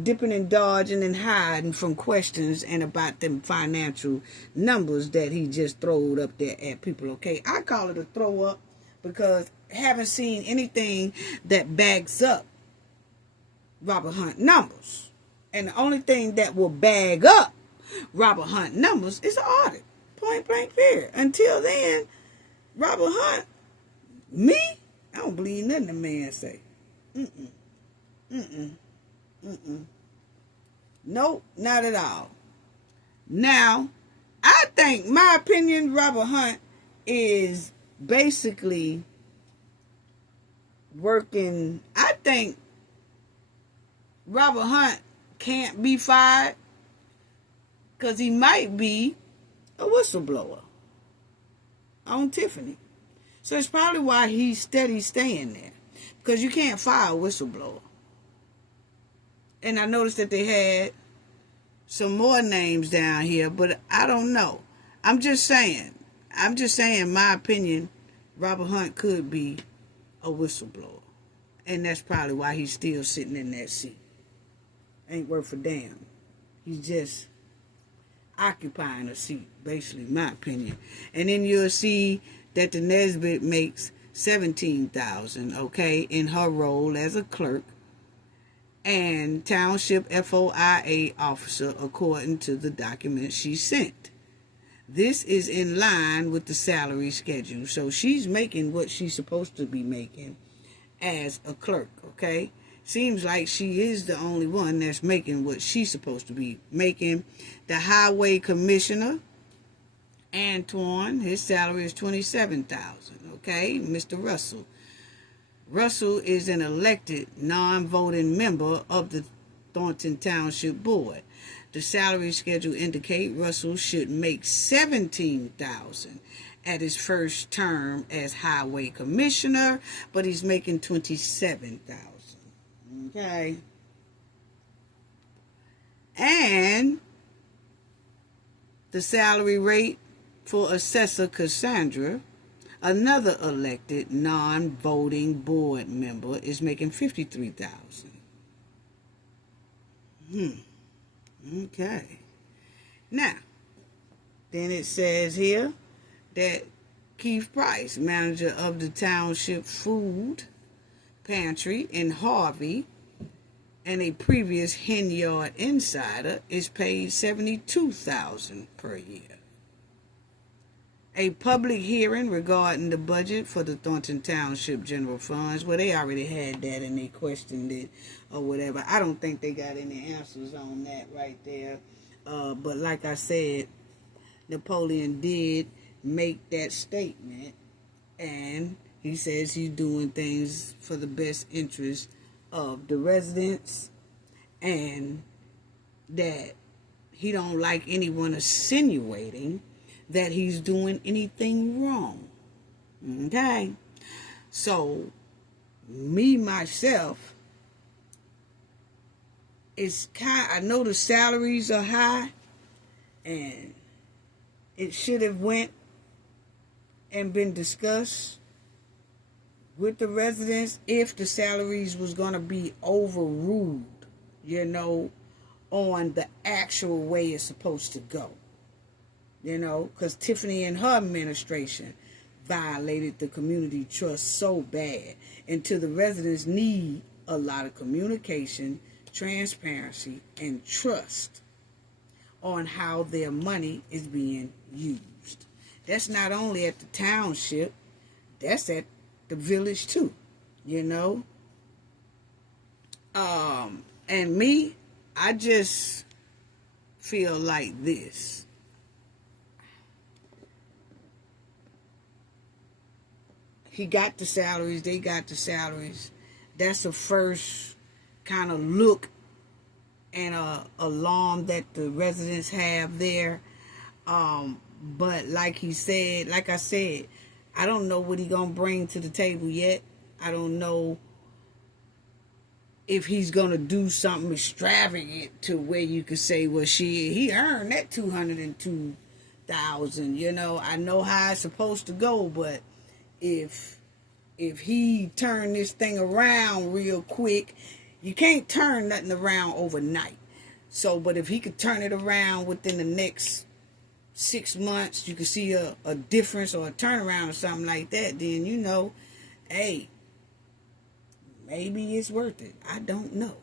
dipping and dodging and hiding from questions and about them financial numbers that he just throwed up there at people, okay? I call it a throw up because I haven't seen anything that backs up Robert Hunt numbers. And the only thing that will bag up Robert Hunt numbers is an audit. Point blank period. Until then, Robert Hunt, me, I don't believe nothing the man say. Nope, not at all. Now, I think, my opinion, Robert Hunt is basically working. I think Robert Hunt can't be fired because he might be a whistleblower on Tiffany. So it's probably why he's steady staying there, because you can't fire a whistleblower. And I noticed that they had some more names down here, but I don't know. I'm just saying, my opinion, Robert Hunt could be a whistleblower. And that's probably why he's still sitting in that seat. Ain't worth a damn. He's just occupying a seat, basically, my opinion. And then you'll see that the Nesbitt makes $17,000, okay, in her role as a clerk and Township FOIA officer, according to the document she sent. This is in line with the salary schedule. So she's making what she's supposed to be making as a clerk, okay? Seems like she is the only one that's making what she's supposed to be making. The highway commissioner, Antoine, his salary is $27,000, okay? Mr. Russell. Russell is an elected, non-voting member of the Thornton Township Board. The salary schedule indicates Russell should make $17,000 at his first term as highway commissioner, but he's making $27,000. Okay. And the salary rate for Assessor Cassandra, another elected non-voting board member, is making $53,000. Okay. Now, then it says here that Keith Price, manager of the Township Food Pantry in Harvey, and a previous Henyard insider, is paid $72,000 per year. A public hearing regarding the budget for the Thornton Township General Funds, well, they already had that and they questioned it or whatever. I don't think they got any answers on that right there. But like I said, Napoleon did make that statement, and he says he's doing things for the best interest of the residents, and that he don't like anyone insinuating that he's doing anything wrong. Okay? So, me, myself, I know the salaries are high, and it should have went and been discussed with the residents if the salaries was going to be overruled, on the actual way it's supposed to go. Because Tiffany and her administration violated the community trust so bad. And to the residents need a lot of communication, transparency, and trust on how their money is being used. That's not only at the township, that's at the village too, And me, I just feel like this. He got the salaries, they got the salaries. That's a first kind of look and a alarm that the residents have there. But like I said, I don't know what he gonna bring to the table yet. I don't know if he's gonna do something extravagant to where you could say, well, he earned that $202,000. I know how it's supposed to go, but if he turned this thing around real quick, you can't turn nothing around overnight. So, but if he could turn it around within the next 6 months, you can see a difference or a turnaround or something like that, then hey, maybe it's worth it. I don't know.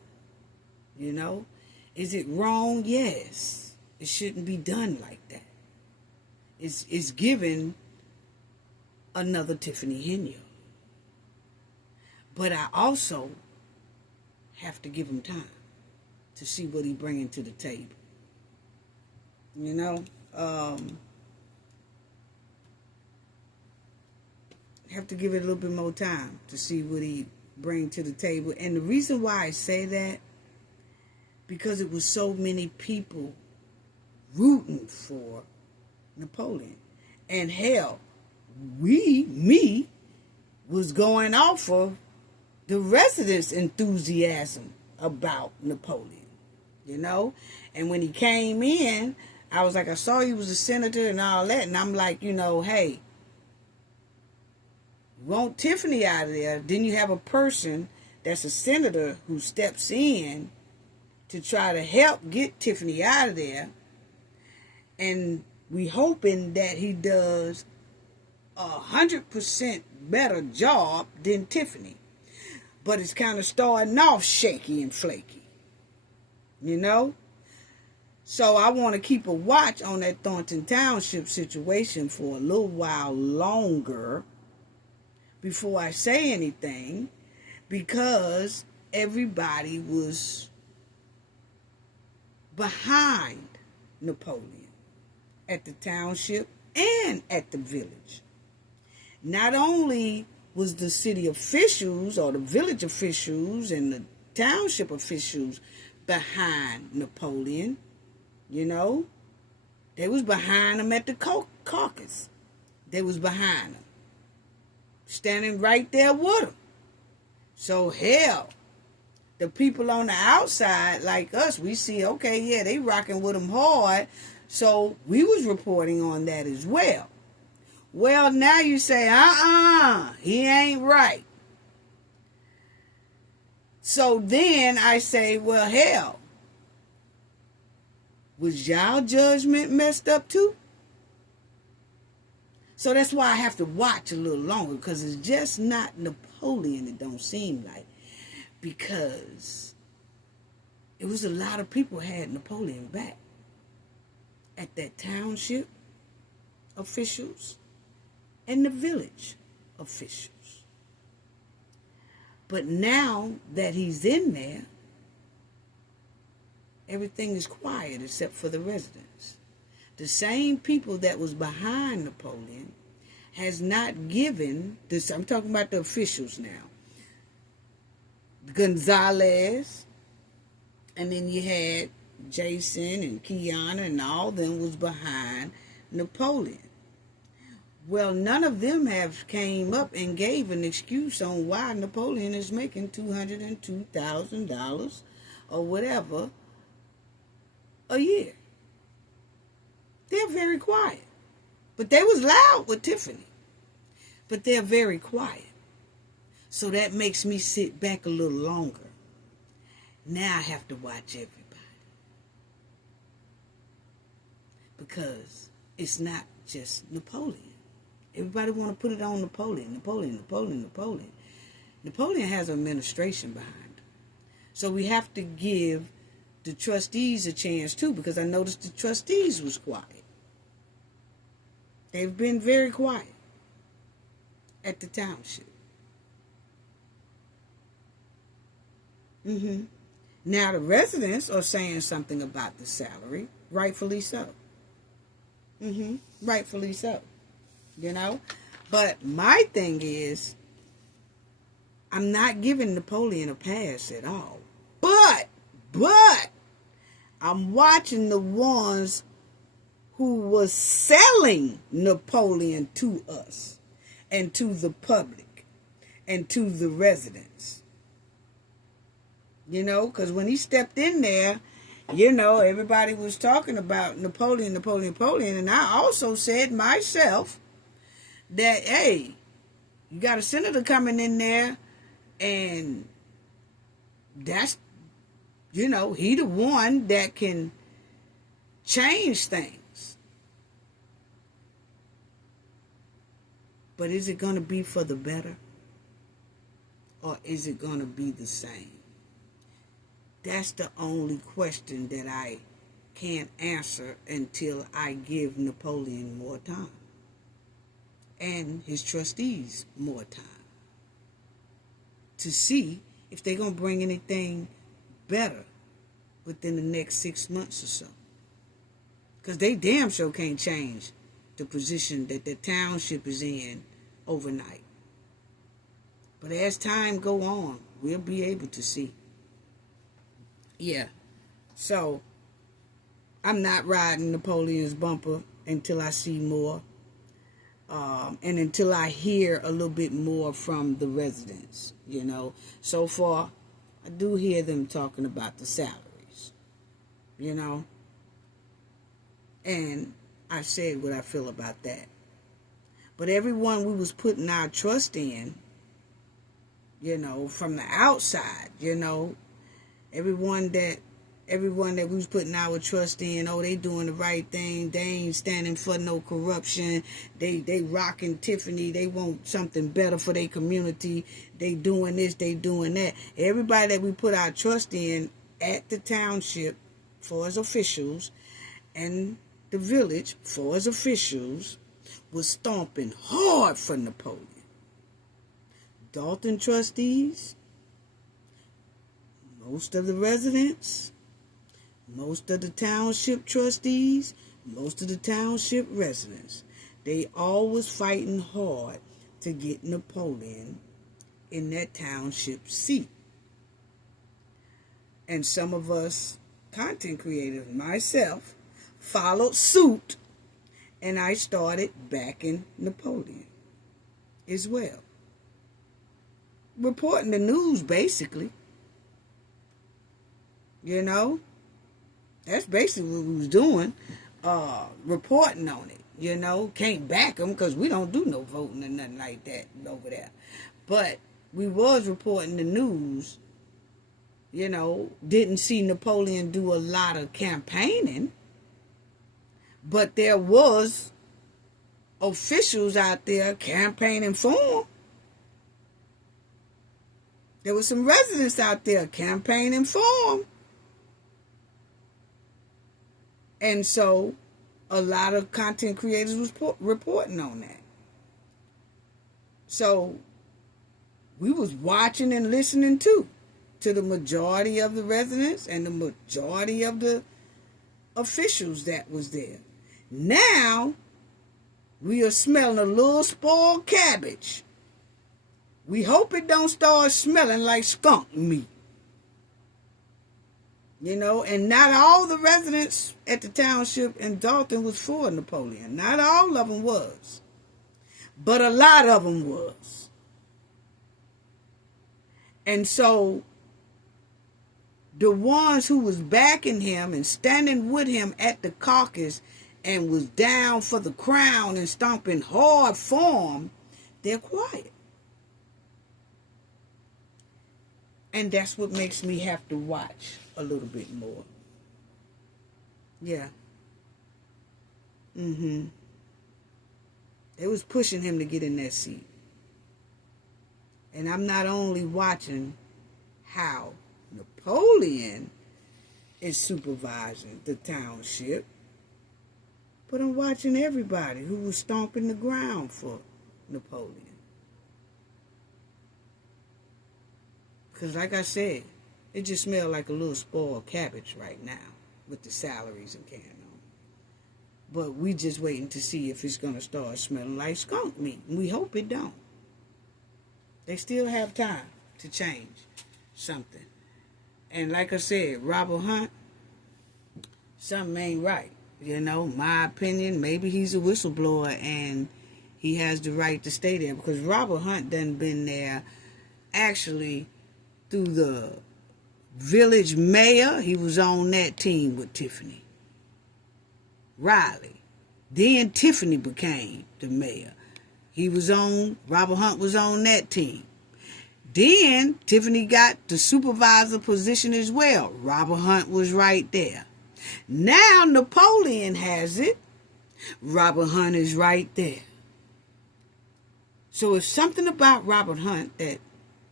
Is it wrong? Yes. It shouldn't be done like that. It's given another Tiffany Henyard. But I also have to give him time to see what he's bringing to the table. Have to give it a little bit more time to see what he bring to the table. And the reason why I say that, because it was so many people rooting for Napoleon. And hell, me was going off of the residents' enthusiasm about Napoleon, And when he came in, I was like, I saw he was a senator and all that. And I'm like, hey, you want Tiffany out of there. Then you have a person that's a senator who steps in to try to help get Tiffany out of there. And we hoping that he does 100% better job than Tiffany. But it's kind of starting off shaky and flaky. So I want to keep a watch on that Thornton Township situation for a little while longer before I say anything, because everybody was behind Napoleon at the township and at the village. Not only was the city officials or the village officials and the township officials behind Napoleon, they was behind him at the caucus. They was behind him, standing right there with him. So hell, the people on the outside like us, we see, okay, yeah, they rocking with him hard. So we was reporting on that as well. Well, now you say, he ain't right. So then I say, well, hell, was y'all judgment messed up too? So that's why I have to watch a little longer, because it's just not Napoleon, it don't seem like. Because it was a lot of people had Napoleon back. At that township officials and the village officials. But now that he's in there, everything is quiet except for the residents. The same people that was behind Napoleon has not given this. I'm talking about the officials now. Gonzalez, and then you had Jason and Kiana, and all them was behind Napoleon. Well, none of them have came up and gave an excuse on why Napoleon is making $202,000 or whatever a year. They're very quiet. But they was loud with Tiffany. But they're very quiet. So that makes me sit back a little longer. Now I have to watch everybody. Because it's not just Napoleon. Everybody want to put it on Napoleon. Napoleon has an administration behind him. So we have to give the trustees a chance too, because I noticed the trustees was quiet. They've been very quiet at the township. Now the residents are saying something about the salary, rightfully so. Rightfully so. You know? But my thing is, I'm not giving Napoleon a pass at all. But I'm watching the ones who was selling Napoleon to us and to the public and to the residents. You know, because when he stepped in there, you know, everybody was talking about Napoleon. And I also said myself that, hey, you got a senator coming in there, and that's, you know, he the one that can change things. But is it going to be for the better? Or is it going to be the same? That's the only question that I can't answer until I give Napoleon more time. And his trustees more time. To see if they're going to bring anything better within the next 6 months or so. Because they damn sure can't change the position that the township is in overnight. But as time go on, we'll be able to see. Yeah. So, I'm not riding Napoleon's bumper until I see more. And until I hear a little bit more from the residents, you know. So far, I do hear them talking about the salaries, you know. And I said what I feel about that. But everyone we was putting our trust in, you know, from the outside, you know, everyone that we was putting our trust in, oh, they doing the right thing, they ain't standing for no corruption, they rocking Tiffany, they want something better for their community, they doing this, they doing that. Everybody that we put our trust in at the township for as officials and the village for as officials was stomping hard for Napoleon. Thornton trustees, most of the residents, most of the township trustees, most of the township residents, they all was fighting hard to get Napoleon in that township seat. And some of us content creators, myself, followed suit, and I started backing Napoleon as well. Reporting the news, basically. You know? That's basically what we was doing. Reporting on it. You know? Can't back them because we don't do no voting or nothing like that over there. But we was reporting the news. You know? Didn't see Napoleon do a lot of campaigning. But there was officials out there campaigning for him. There were some residents out there campaigning for him. And so a lot of content creators was reporting on that. So we was watching and listening too, to the majority of the residents and the majority of the officials that was there. Now, we are smelling a little spoiled cabbage. We hope it don't start smelling like skunk meat. You know, and not all the residents at the township in Thornton was for Napoleon. Not all of them was. But a lot of them was. And so, the ones who was backing him and standing with him at the caucus and was down for the crown and stomping hard for him, they're quiet. And that's what makes me have to watch a little bit more. Yeah. They was pushing him to get in that seat. And I'm not only watching how Napoleon is supervising the township, but I'm watching everybody who was stomping the ground for Napoleon. Because like I said, it just smells like a little spoiled cabbage right now with the salaries and carrying on. But we just waiting to see if it's going to start smelling like skunk meat. And we hope it don't. They still have time to change something. And like I said, Robert Hunt, something ain't right. You know, my opinion, maybe he's a whistleblower and he has the right to stay there. Because Robert Hunt done been there actually through the village mayor. He was on that team with Tiffany Riley. Then Tiffany became the mayor. Robert Hunt was on that team. Then Tiffany got the supervisor position as well. Robert Hunt was right there. Now Napoleon has it. Robert Hunt is right there. So it's something about Robert Hunt that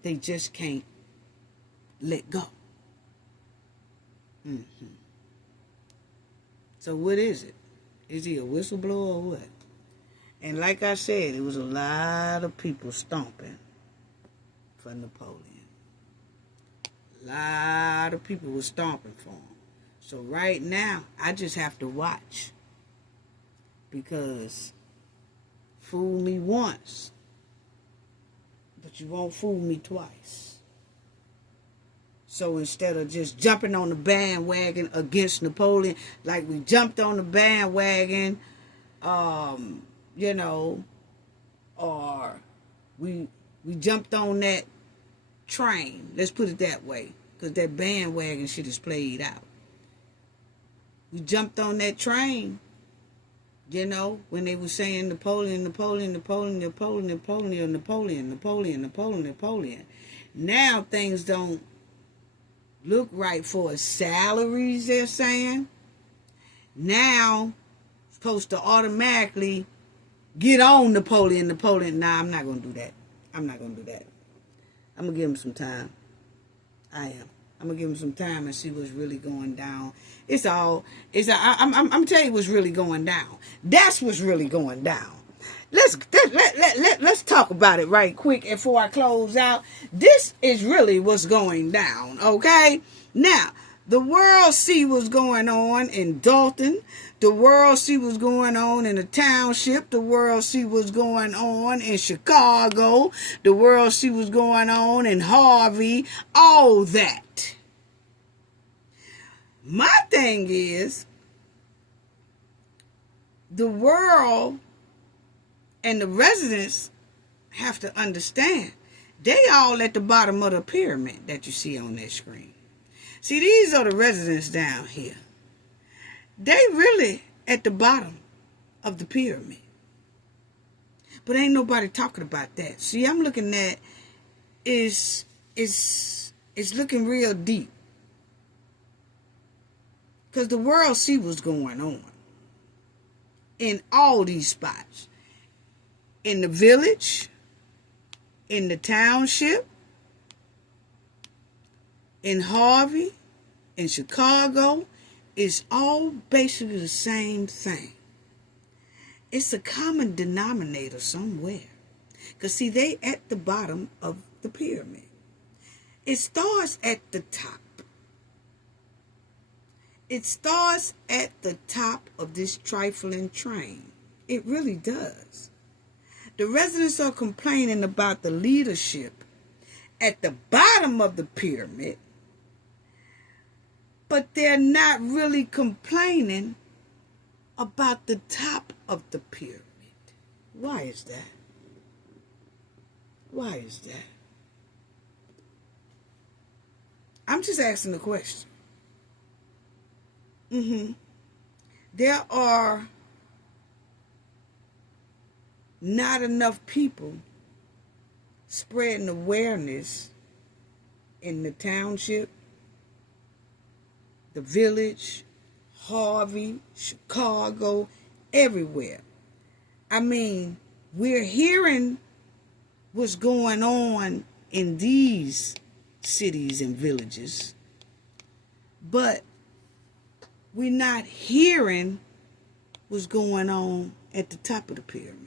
they just can't let go. So what is it? Is he a whistleblower or what? And like I said, it was a lot of people stomping for Napoleon. A lot of people were stomping for him. So right now, I just have to watch. Because fool me once, but you won't fool me twice. So instead of just jumping on the bandwagon against Napoleon, like we jumped on the bandwagon, you know, or we jumped on that train. Let's put it that way, because that bandwagon shit is played out. We jumped on that train, you know, when they were saying Napoleon, Napoleon, Napoleon, Napoleon, Napoleon, Napoleon, Napoleon, Napoleon, Napoleon. Now things don't look right for his salaries, they're saying. Now, supposed to automatically get on Napoleon, Napoleon. Nah, I'm not going to do that. I'm not going to do that. I'm going to give him some time. I am. I'm going to give him some time and see what's really going down. I'm going to tell you what's really going down. That's what's really going down. Let's talk about it right quick before I close out. This is really what's going down, okay? Now, the world see what's going on in Thornton. The world see what's going on in the Township. The world see what's going on in Chicago. The world see what's going on in Harvey. All that. My thing is, the world and the residents have to understand, they all at the bottom of the pyramid that you see on that screen. See, these are the residents down here. They really at the bottom of the pyramid. But ain't nobody talking about that. See, I'm looking at it's looking real deep. Because the world see what's going on in all these spots. In the village, in the township, in Harvey, in Chicago, it's all basically the same thing. It's a common denominator somewhere. Because see, they at the bottom of the pyramid. It starts at the top. It starts at the top of this trifling train. It really does. The residents are complaining about the leadership at the bottom of the pyramid, but they're not really complaining about the top of the pyramid. Why is that? Why is that? I'm just asking the question. There are not enough people spreading awareness in the township, the village, Harvey, Chicago, everywhere. I mean, we're hearing what's going on in these cities and villages, but we're not hearing what's going on at the top of the pyramid.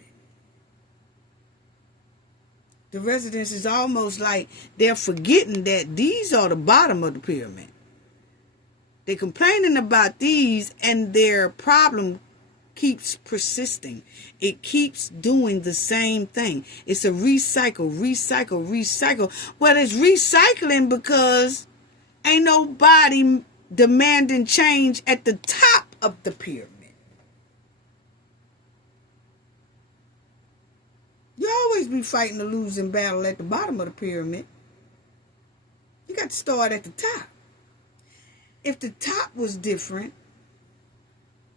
The residents is almost like they're forgetting that these are the bottom of the pyramid. They're complaining about these, and their problem keeps persisting. It keeps doing the same thing. It's a recycle. Well, it's recycling because ain't nobody demanding change at the top of the pyramid. You always be fighting a losing battle at the bottom of the pyramid. You got to start at the top. If the top was different,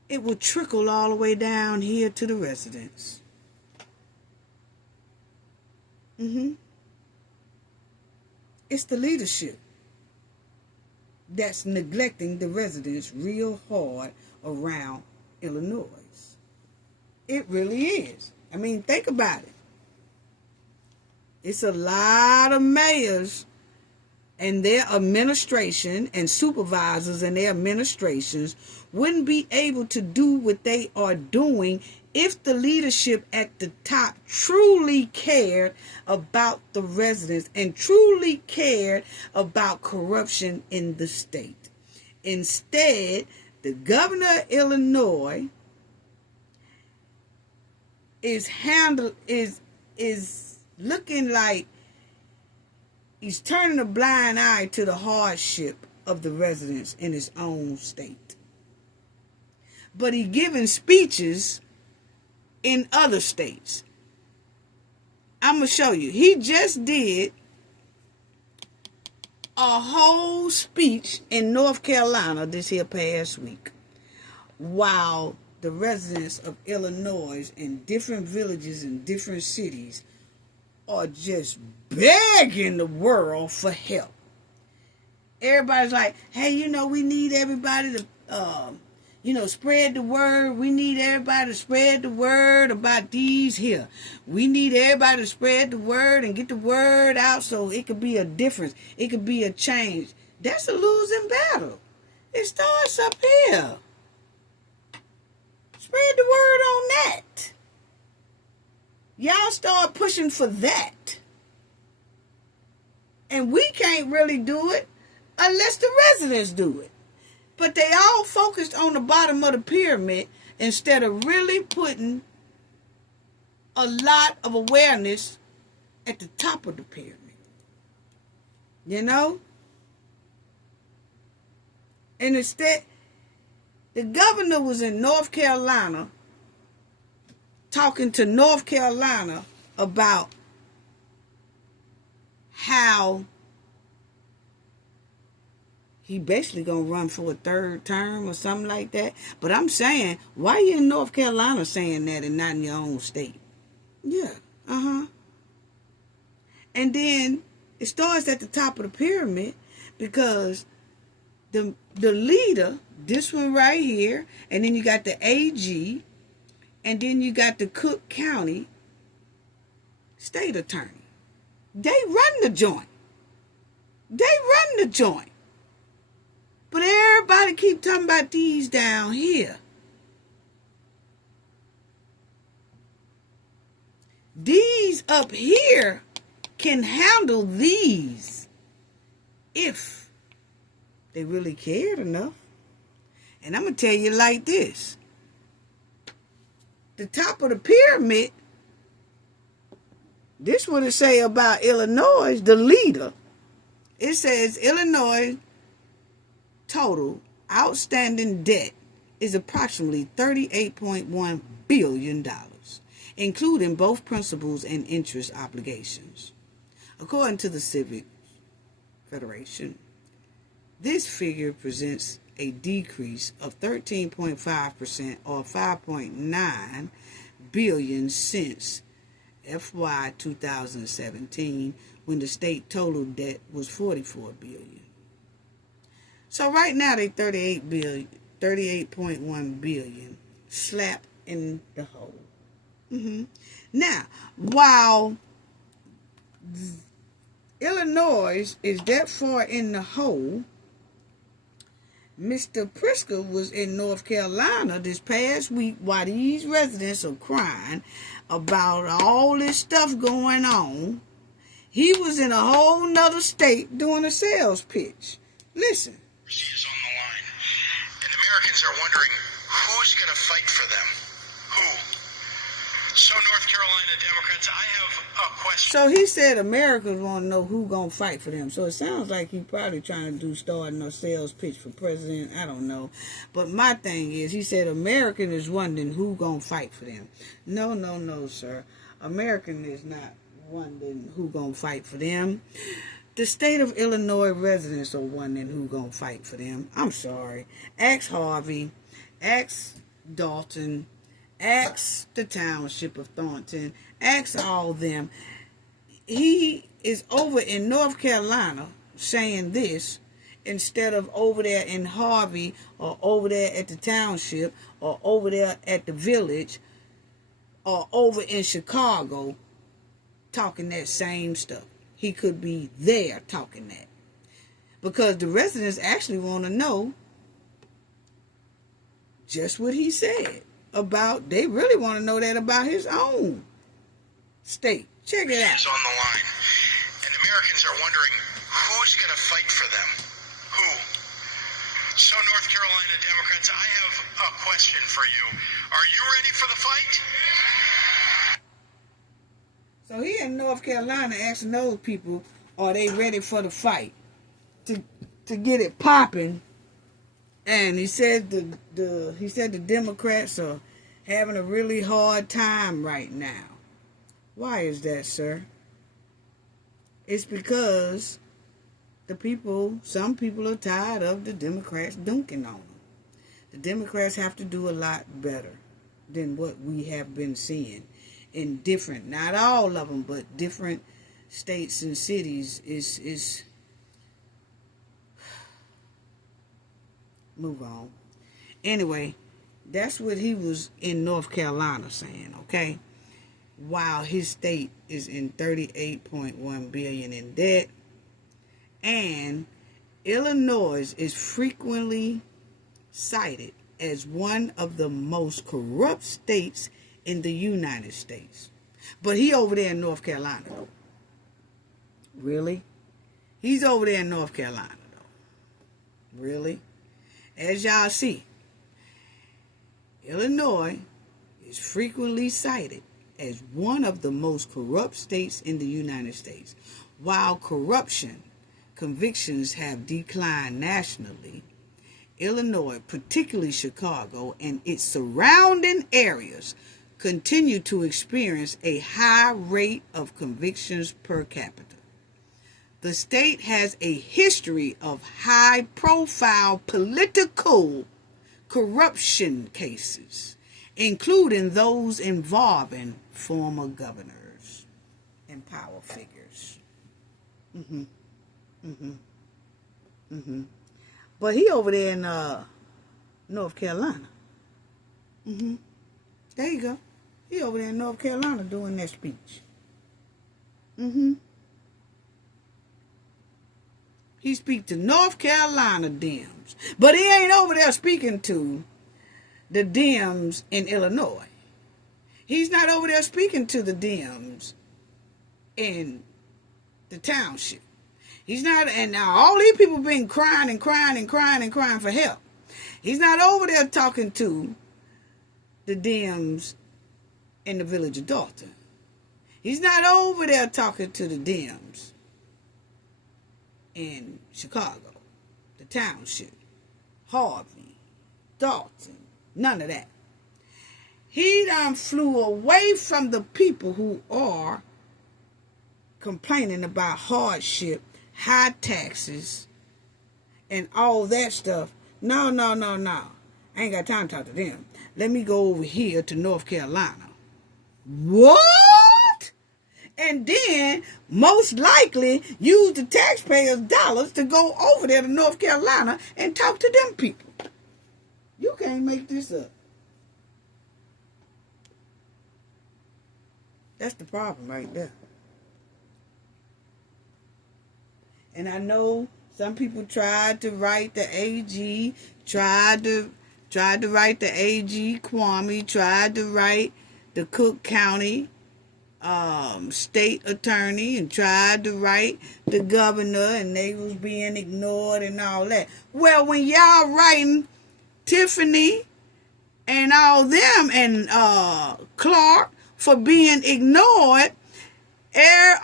it would trickle all the way down here to the residents. It's the leadership that's neglecting the residents real hard around Illinois. It really is. I mean, think about it. It's a lot of mayors and their administration and supervisors and their administrations wouldn't be able to do what they are doing if the leadership at the top truly cared about the residents and truly cared about corruption in the state. Instead, the governor of Illinois is looking like he's turning a blind eye to the hardship of the residents in his own state. But he's giving speeches in other states. I'm going to show you. He just did a whole speech in North Carolina this here past week, while the residents of Illinois in different villages and different cities are just begging the world for help. Everybody's like, hey, we need everybody to, spread the word. We need everybody to spread the word about these here. We need everybody to spread the word and get the word out so it could be a difference. It could be a change. That's a losing battle. It starts up here. Spread the word on that. Y'all start pushing for that. And we can't really do it unless the residents do it. But they all focused on the bottom of the pyramid instead of really putting a lot of awareness at the top of the pyramid. And instead, the governor was in North Carolina talking to North Carolina about how he basically gonna run for a third term or something like that. But I'm saying, why you in North Carolina saying that and not in your own state? Yeah, And then it starts at the top of the pyramid because the leader, this one right here, and then you got the AG, and then you got the Cook County state attorney. They run the joint. But everybody keep talking about these down here. These up here can handle these if they really cared enough. And I'm going to tell you like this. The top of the pyramid, this what it say about Illinois, the leader. It says Illinois total outstanding debt is approximately $38.1 billion, including both principals and interest obligations. According to the Civic Federation, this figure presents a decrease of 13.5% or $5.9 billion since FY 2017, when the state total debt was $44 billion. So right now they $38.1 billion slap in the hole. Now, while Illinois is that far in the hole, Mr. Pritzker was in North Carolina this past week while these residents are crying about all this stuff going on. He was in a whole nother state doing a sales pitch. Listen. She is on the line. And Americans are wondering who's going to fight for them. Who? So North Carolina Democrats, I have a question. So he said Americans want to know who going to fight for them. So it sounds like he's probably trying to starting a sales pitch for president. I don't know. But my thing is, he said American is wondering who going to fight for them. No, sir. American is not wondering who going to fight for them. The state of Illinois residents are wondering who going to fight for them. I'm sorry. Ask Harvey. Ask Dalton. Ask the Township of Thornton. Ask all them. He is over in North Carolina saying this instead of over there in Harvey or over there at the Township or over there at the Village or over in Chicago talking that same stuff. He could be there talking that. Because the residents actually want to know just what he said. They really want to know that about his own state. Check it out. She's on the line. And Americans are wondering who's going to fight for them. Who? So North Carolina Democrats, I have a question for you. Are you ready for the fight? So he in North Carolina asking those people, are they ready for the fight? To get it popping. And he said the Democrats are having a really hard time right now. Why is that, sir? It's because some people are tired of the Democrats dunking on them. The Democrats have to do a lot better than what we have been seeing in different, not all of them, but different states and cities is move on. Anyway, that's what he was in North Carolina saying, okay? While his state is in $38.1 billion in debt, and Illinois is frequently cited as one of the most corrupt states in the United States. But he over there in North Carolina, though. Really? He's over there in North Carolina, though. Really? As y'all see, Illinois is frequently cited as one of the most corrupt states in the United States. While corruption convictions have declined nationally, Illinois, particularly Chicago and its surrounding areas, continue to experience a high rate of convictions per capita. The state has a history of high-profile political corruption cases, including those involving former governors and power figures. But he over there in North Carolina. There you go. He over there in North Carolina doing that speech. He speak to North Carolina Dems. But he ain't over there speaking to the Dems in Illinois. He's not over there speaking to the Dems in the Township. He's not, and now all these people been crying and crying and crying and crying for help. He's not over there talking to the Dems in the village of Dalton. He's not over there talking to the Dems in Chicago, the Township, Harvey, Dalton, none of that. He done flew away from the people who are complaining about hardship, high taxes, and all that stuff. No. I ain't got time to talk to them. Let me go over here to North Carolina. What? And then, most likely, use the taxpayers' dollars to go over there to North Carolina and talk to them people. You can't make this up. That's the problem right there. And I know some people tried to write the AG, tried to write the AG Kwame, tried to write the Cook County state attorney, and tried to write the governor, and they was being ignored and all that. Well, when y'all writing Tiffany and all them and Clark for being ignored,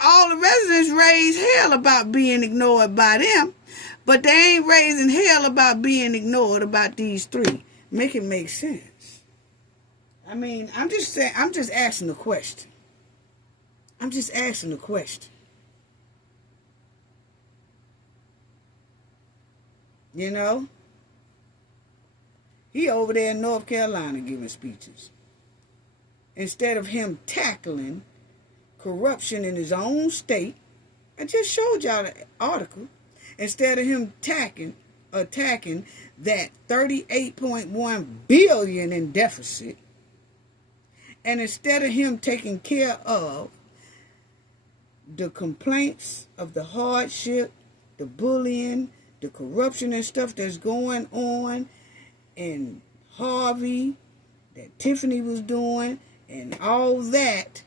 all the residents raised hell about being ignored by them, but they ain't raising hell about being ignored about these three. Make it make sense. I mean, I'm just asking a question. I'm just asking a question. You know? He over there in North Carolina giving speeches. Instead of him tackling corruption in his own state, I just showed y'all the article. Instead of him attacking that $38.1 billion in deficit, and instead of him taking care of the complaints of the hardship, the bullying, the corruption and stuff that's going on in Harvey, that Tiffany was doing, and all that,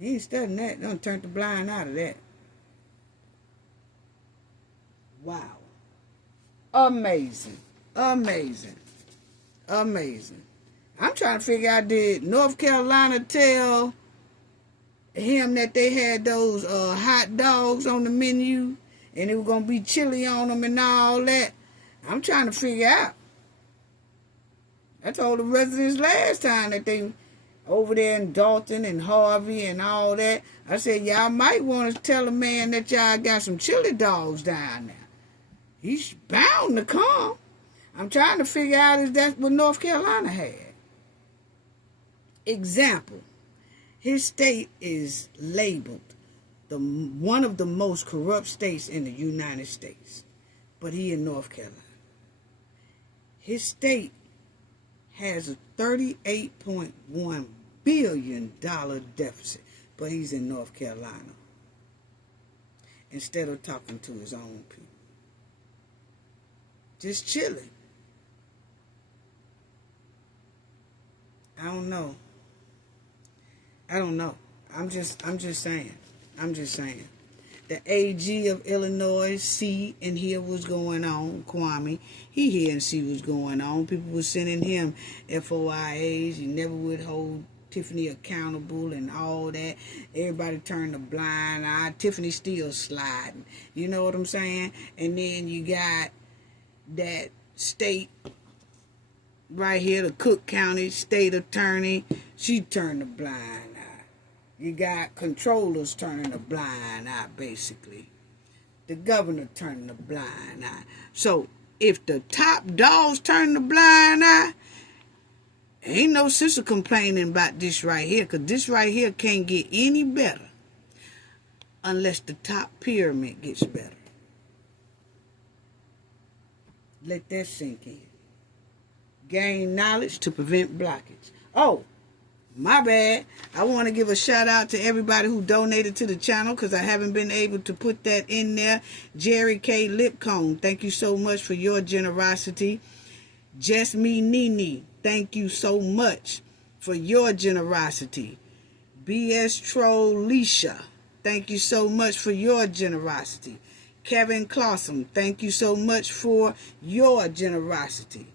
he ain't studying that. Done turned the blind out of that. Wow. Amazing. Amazing. Amazing. I'm trying to figure out, did North Carolina tell him that they had those hot dogs on the menu and it was going to be chili on them and all that? I'm trying to figure out. I told the residents last time that they over there in Thornton and Harvey and all that. I said, y'all might want to tell a man that y'all got some chili dogs down there. He's bound to come. I'm trying to figure out if that's what North Carolina had. Example, his state is labeled one of the most corrupt states in the United States, but he in North Carolina. His state has a $38.1 billion deficit, but he's in North Carolina instead of talking to his own people. Just chilling. I don't know. I'm just saying. The AG of Illinois see and hear what's going on, Kwame. He hear and see what's going on. People were sending him FOIAs. He never would hold Tiffany accountable and all that. Everybody turned a blind eye. Tiffany still sliding. You know what I'm saying? And then you got that state right here, the Cook County state attorney. She turned a blind eye. You got controllers turning a blind eye, basically. The governor turning a blind eye. So, if the top dogs turn the blind eye, ain't no sense of complaining about this right here, because this right here can't get any better unless the top pyramid gets better. Let that sink in. Gain knowledge to prevent blockage. Oh, my bad. I want to give a shout out to everybody who donated to the channel because I haven't been able to put that in there. Jerry K. Lipcomb, thank you so much for your generosity. Just Me Nene, thank you so much for your generosity. B.S. Troll Leisha, thank you so much for your generosity. Kevin Clausen, thank you so much for your generosity.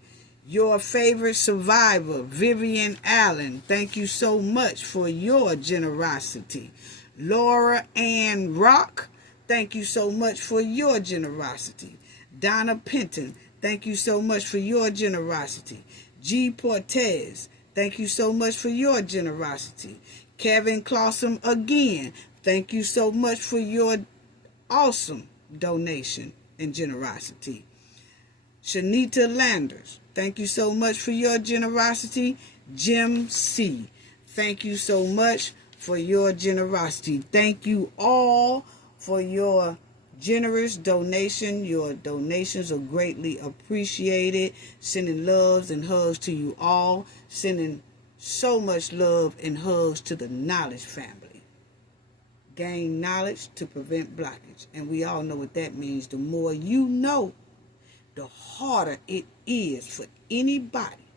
Your favorite survivor, Vivian Allen, thank you so much for your generosity. Laura Ann Rock, thank you so much for your generosity. Donna Penton, thank you so much for your generosity. G. Portez, thank you so much for your generosity. Kevin Clausen again, thank you so much for your awesome donation and generosity. Shanita Landers, thank you so much for your generosity. Jim C., thank you so much for your generosity. Thank you all for your generous donation. Your donations are greatly appreciated. Sending loves and hugs to you all. Sending so much love and hugs to the Knowledge family. Gain knowledge to prevent blockage. And we all know what that means. The more you know, the harder it is for anybody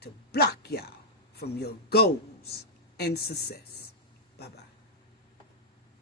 to block y'all from your goals and success.